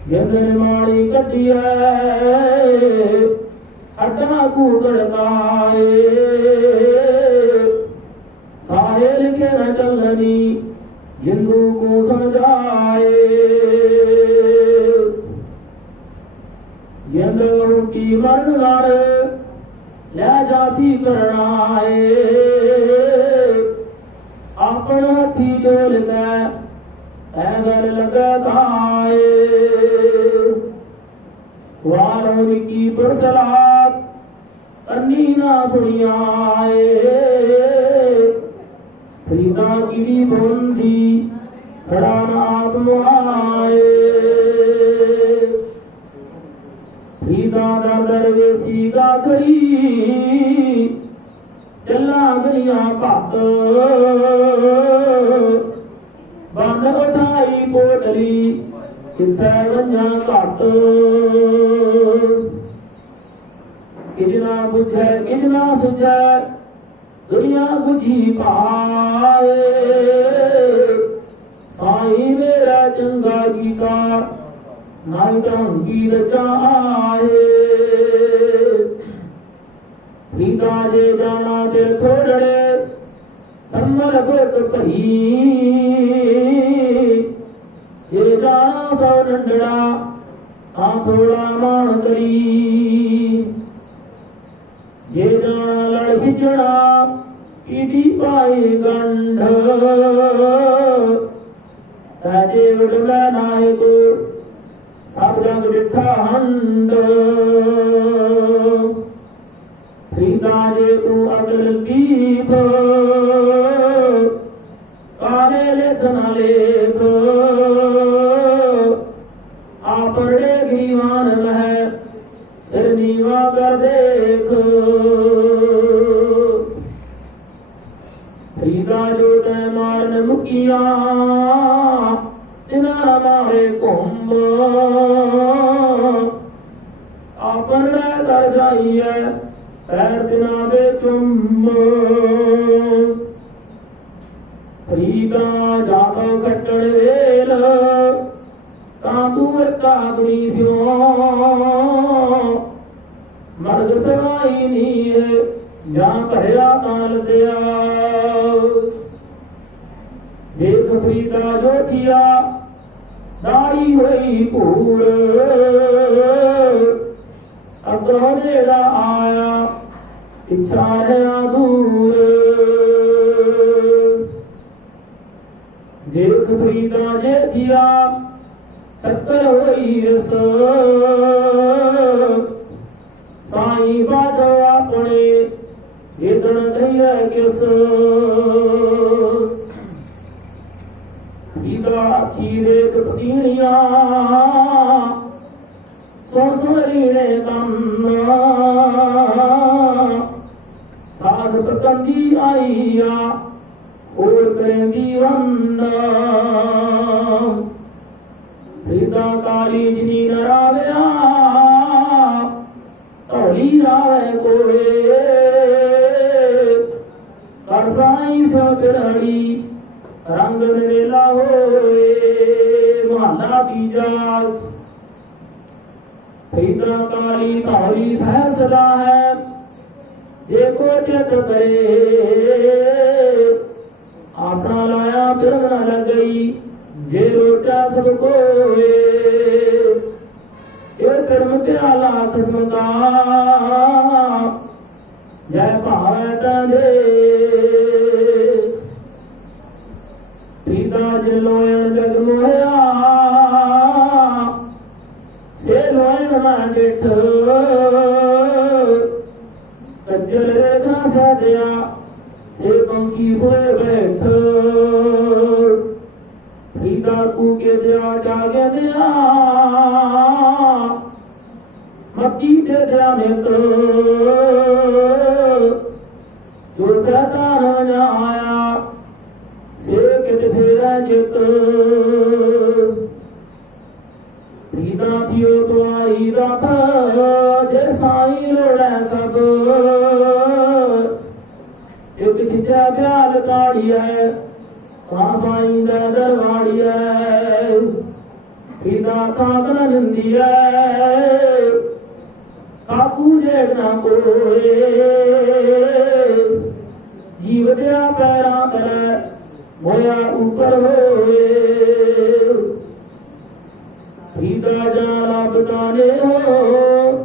ਜਿੰਦਨ ਮਾਰੀ ਕੱਢੀਐ ਅੱਡਾ ਕੂਗੜਕਾਏ ਸਾਰੇ ਲਿਖੇ ਨ ਚੱਲਣੀ ਜਿੰਦੂ ਕੋ ਸਮਝਾਏ ਜਿੰਦ ਰੋਟੀ ਮਰਨ ਲੜ ਲੈ ਜਾਸੀ ਕਰਨਾਏ ਆਪਣਾ ਹੱਥੀ ਡੋਲ ਕੇ ਐ ਗਲ ਲਗਾਏ ਵਾਲਮੀਕੀ ਬਰਸਲਾਤ ਕੰਨੀ ਨਾ ਸੁਣਿਆਏ ਫਰੀਦਾ ਕੀ ਬੰਦੀ ਖੜਾ ਨਾ ਆਪ ਮੁਆਏ ਫਰੀਦਾ ਦਰ ਵੇਸੀ ਗਾਖੜੀ ਚੱਲਾ ਗਈਆਂ ਭੱਤ ਬੰਨ ਉਠਾਈ ਪੋਟਲੀ ਕਿੱਥੇ ਵੰਝਾਂ ਘੱਟ ਕਿਜਨਾ ਬੁਝੈ ਕਿਜਨਾ ਸੁਝੈ ਦੁਨੀਆ ਗੁਝੀ ਪਾਏ ਸਾਈ ਮੇਰਾ ਚੰਗਾ ਕੀਤਾ ਨਾਈ ਢੰਗੀ ਰਚਾਏ ਫਰੀਦਾ ਜੇ ਜਾਣਾ ਦਿਲ ਥੋੜੜੇ ਸੰਮਲ ਭੁੱਖ ਭਈ ਜੇ ਜਾਣਾ ਸੋ ਡੰਡੜਾ ਤਾਂ ਥੋੜਾ ਮਾਣ ਕਰੀ ਜੇ ਜਾਣਾ ਲੜ ਖਿੱਚਣਾ ਕੀਦੀ ਪਾਈ ਗੰਢ ਤਾਜੇ ਉਡਲਾ ਨਾਇਕ ਸਭ ਰੰਗ ਡਿਠਾ ਹੰਡ ਫਰੀਦਾ ਜੇ ਤੂੰ ਅਗਲ ਗੀਤ ਕਾਰੇ ਲੇਖਣਾ ਲੇਖ ਆਪੜੇ ਗੀਵਾਨ ਮਹਿ ਸਿਰ ਨੀਵਾ ਕਰ ਦੇਖ ਫਰੀਦਾ ਜੋ ਤੈ ਮਾਰਨ ਮੁਕੀਆਂ ਤਿਨਾ ਮਾਰੇ ਘੁੰਮ ਆਪੜਾ ਕਰ ਜਾਈਐ ਪੈਰ ਦਿਨਾ ਦੇ ਚੁੰਮ ਫਰੀਦਾ ਜਾਤਾ ਖੱਟੜ ਵੇਲ ਤਾਂ ਤੂੰ ਕਾਗਰੀ ਸਿਓ ਮਰਦ ਸਵਾਈ ਨੀਏ ਜਾਂ ਭਰਿਆ ਤਾਲ ਦਿਆ ਦੇਖ ਫਰੀਦਾ ਜੋਥੀਆ ਦਾਈ ਹੋਈ ਭੂਲ ਅਗਰੋਂ ਜਿਹੜਾ ਆਇਆ ਪਿਛਾ ਰਿਹਾ ਦੂਰ ਦੇਖ ਫਰੀਦਾ ਜੇਠੀਆ ਸੱਤਰ ਹੋਈ ਰਸ ਸਾਈ ਬਾਜੋ ਆਪਣੇ ਇਹਦਣ ਗਈਆ ਕਿਸ ਫਰੀਦਾ ਆਖੀ ਰੇਖ ਪਤੀਣੀਆਂ ਸੁਣ ਸੁਣੀਣੇ ਕੰਨ ਸਾਧ ਪਤੰਗੀ ਆਈਆ ਹੋਰ ਕਰੇਂਦੀ ਵੰਨ ਫਰੀਦਾ ਕਾਲੀ ਜਿਨੀ ਨਰਾਵਿਆ ਢੋਲੀ ਰਾਵੇ ਕੋਏ ਕਰ ਸਾਈ ਸੋ ਬਿਰਹੜੀ ਰੰਗ ਨਵੇਲਾ ਹੋਏ ਮਹੱਲਾ ਤੀਜਾ ਫਰੀਦਾ ਕਾਲੀ ਧੌਲੀ ਸਹਿਸਲਾ ਹੈ ਜੇ ਕੋ ਚਿਤ ਕਰੇ ਆਪਣਾ ਲਾਇਆ ਬਿਰਗ ਨਾ ਲੱਗਈ ਜੇ ਰੋਟਾ ਸਭ ਕੋਏ ਇਹ ਧਰਮ ਪਿਆਲਾ ਕਿਸਮਤਾ ਜੈ ਭਾਵੈ ਤੰਦੇ ਫਰੀਦਾ ਜੇ ਲੋਇਣ ਜਗ ਮੋਹਿਆ ਸੇ ਲੋਇਣ ਮੈਂ ਡਿਠ ਕੱਜਲ ਰੇਖਾ ਸਦਿਆ ਸੇ ਪੰਖੀ ਸੋਏ ਬੈਠ ਫਰੀਦਾ ਕੂ ਕੇ ਦਿਆ ਜਾਗੇ ਦਿਆ ਮੱਕੀ ਦੇ ਦਿਆ ਨਿਤ ਜੋ ਸਤਾਨ ਨਾ ਆਇਆ ਸੇ ਕਿਤ ਫੇਰਾ ਜਿਤ ਫਰੀਦਾ ਥਿਓ ਤੋਂ ਆਈ ਰਾਤ ਜੇ ਸਾਈ ਲੋੜੈ ਸਭ ਇੱਕ ਸਿੱਧਾ ਪਿਆਲ ਤਾੜੀਐ ਤਾਂ ਸਾਈ ਦਾ ਦਰਵਾੜੀਐ पिता खाक न निंदी काकू जेठ न कोए जीव दिया पैरा तले मोया ऊपर होए पिता जा लाभदाने हो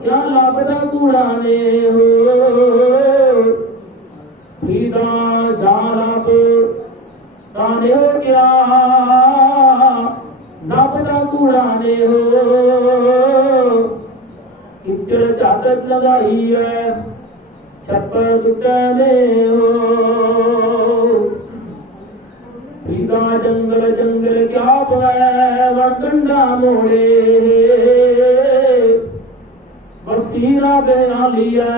क्या लाभदा कूड़ाने हो पिता जा लाभ ताने हो क्या लाभदा कूड़ाने हो किचड़ चादर लगाई है छप्पर टूटने हो पिता जंगल जंगल क्या पाए वंडा मोड़े बसीरा बेरा लिया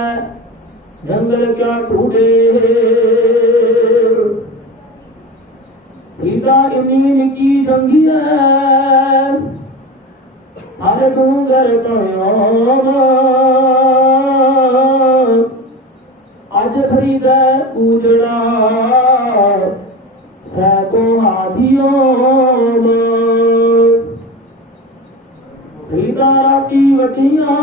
जंगल क्या टूटे पिता इन्हीं की जंगी है हर डूंगर अज फरीद उजड़ा सैकों हाथियों फरीदा राती वटिया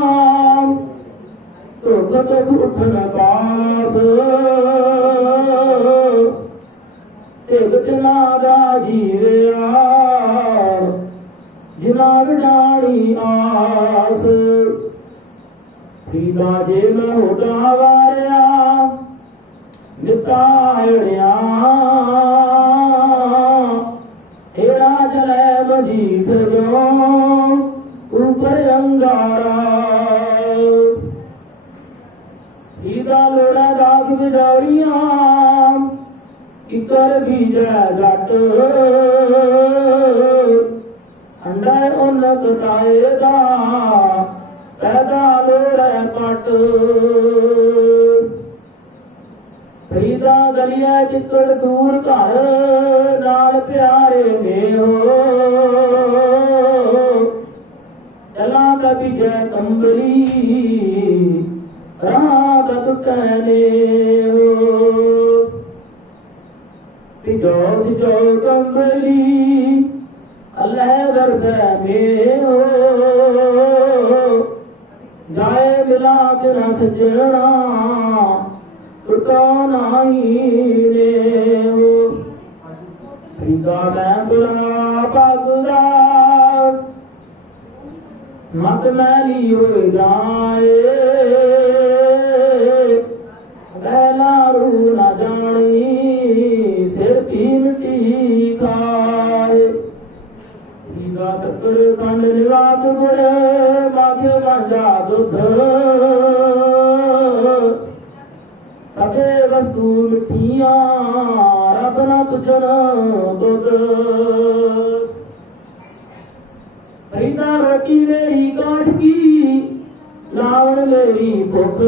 धुख धुख उठन पास ढिग चला दा जीरिया जिना विडाणी आस फरीदा जे मैं होटा वारिया निताड़िया हेरा जले मजीठ जो ऊपर अंगारा फरीदा लोड़ा दाग बिजौड़िया इकर बीज जट अंडा उन कटाए दा पैदा लोड़ा पट फरीदा गलिया चिकड़ दूर घर नाल प्यारे में हो चला दा विजय कंबली राह कहने हो पिजो सिजो कंबली अल्लाह दरस में हो जाए मिला तेरा सजना नहीं हो फरीदा मैं बुला पगदा मत मैली हो जाए पहला रू न जानी सिर की मिट्टी खाए फरीदा शक्कर खंड निवात गुड़ माथे मांझा दुध सबे वस्तु मिठिया रब न तुझन दुध फरीदा रोटी मेरी काठ की लावण मेरी भुख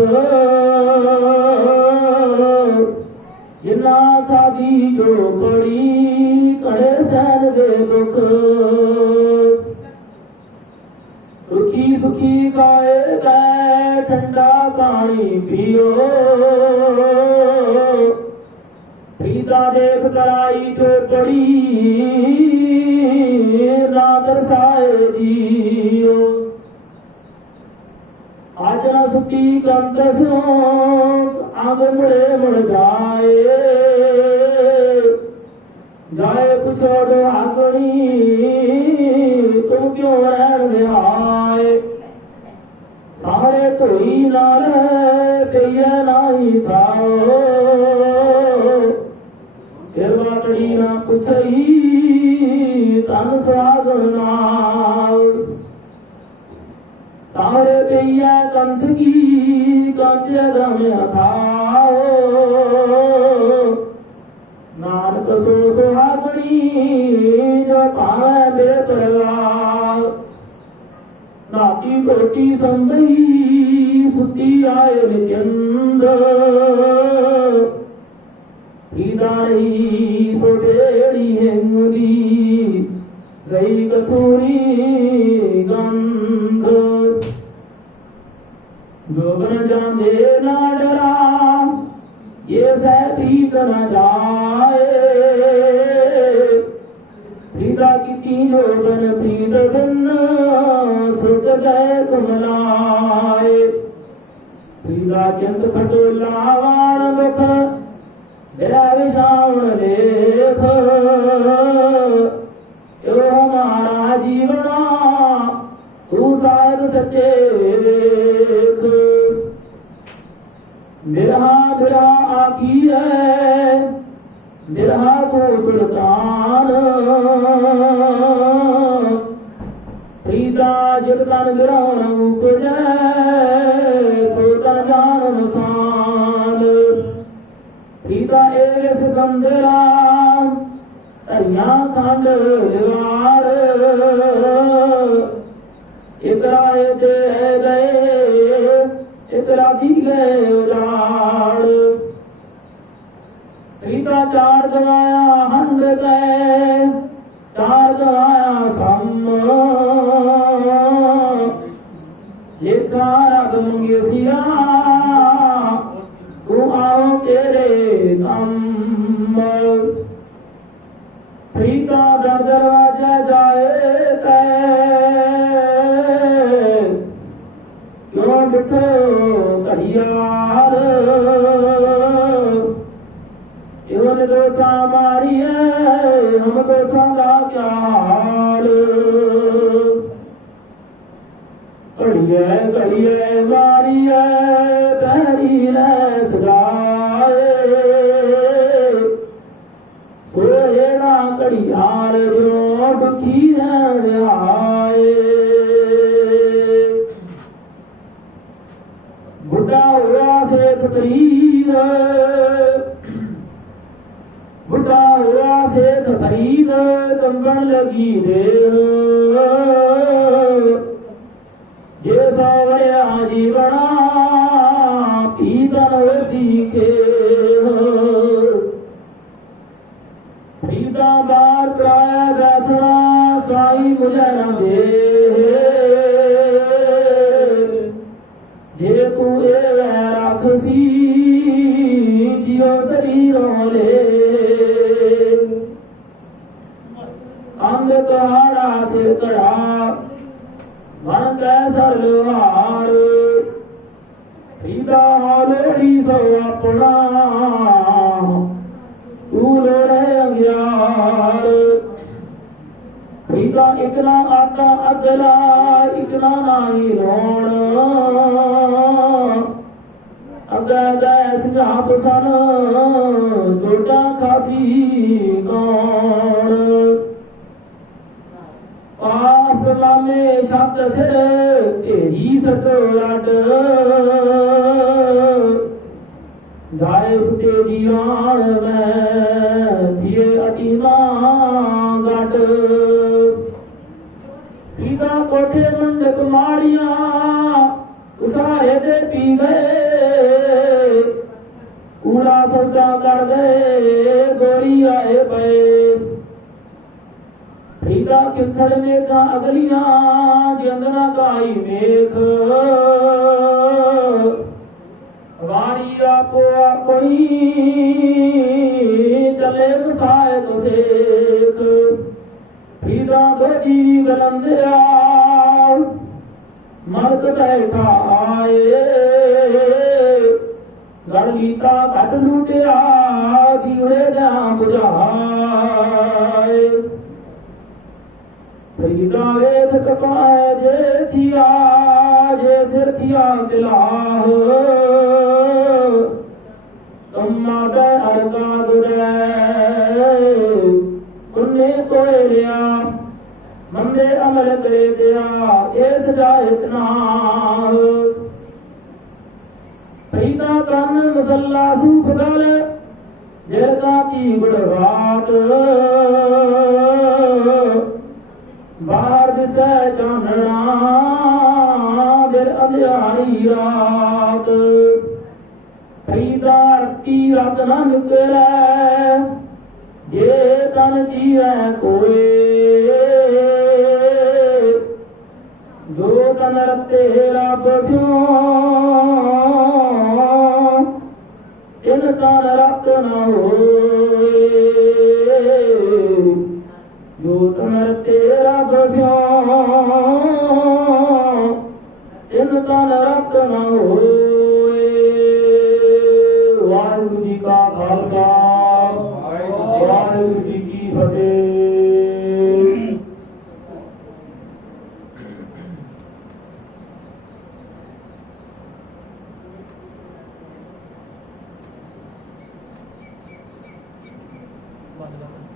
जिन्ना खादी जो पड़ी कड़े सहन दे दुख दुखी सुखी खाए गए ठंडा पानी पियो फरीदा देख कराई जो पड़ी ना दरसाए जियो आज न सुखी कंत आग मुड़े मुड़ जाए जाए पुछोड़ आगनी तुम क्यों रहन में आए सारे कोई नाल कहिए नाही था फिर बातड़ी ना पुछई तन स्वागन नाल सारे कहिए कंथ की कंथ में था नानक सो सुहागणी जो पावे बेपरवाह नाती कोटी संभई सुती आए चंद हिदाई सो बेड़ी हेंगुली गई कथूरी गंध गोगन जांदे ना डरा ये सहती न जाए प्रीता की जो बन प्रीत बिन सुख गए कुमलाए प्रीता चिंत खटोलावान दुख मेरा विषावण लेख यो हमारा जीवना तू साहिब सच्चे देख बिरहा बिरहा आखी है बिरहा को सुल्तान प्रीता जितन बिरहन उपजै सोतन जान मसान प्रीता एक सिकंदरा धरिया खंड लिवार इकरा दे गए इकरा दी गए उजाड़ प्रीता चार गवाया हंड गए चार गवाया सम लेखा रग मंगे सिया तू आओ तेरे कम प्रीता दर दरवाजा जाए क्यों बिठो घड़ियाल इवन दोसा मारी है हम दोसा का क्या हाल घड़िए मारी है बहरी ने सजाए सोए ना घड़ियाल जो दुखी है आए बुढ़ा हुआ शेख पीर बुढ़ा हुआ शेख पीर कंबन लगी देर ये सवया जीवना पीतन सीखे पीता बार प्राय बैसना साई मुझे न दे जे तू ए राखसी जियो शरीरों ले अंग कहाड़ा सिर कड़ा मन कैसर लोहार पीता लोड़ी सो अपना तू लोड़े अंग्यार पीता इतना आका अगला इतना नाही रोण अगर गैस घाप सन छोटा खासी कौन पास में शब्द सिर तेरी सटोरट जाए सुते दीवान में थिए अतीना गट पीता कोठे मंडप माड़िया उसाए दे पी गए कूड़ा सौदा कर गए गोरी आए पे पीता किथड़ में का अगलिया जंदना काई मेख वाणी आपो अपनी चले मसाए तो सेख पीता दो जीवी गलंदिया मर्द बैठा आए गढ़ गीता घट लूटिया दीवड़े जा बुझाए पीता वेख कपाए जे थिया जे सिर थिया दिलाह कम्मा दे अरगा दुरे कुन्ने कोए लिया मंदे अमल करे दिया ये सजा इतना पीता कान मसल्ला सूख गल जेका की गुड़वात बाहर दिसे चानना दिल अंधियारी रात पीता रत्ती रात न निकले ये तन जीवे कोई जो तन रते रब स्यों इन तन रत न होए जो तन ਖਾਲਸਾ ਵਾਹਿਗੁਰੂ ਜੀ ਕੀ ਫਤਿਹ। ਬੰਦ ਕਰ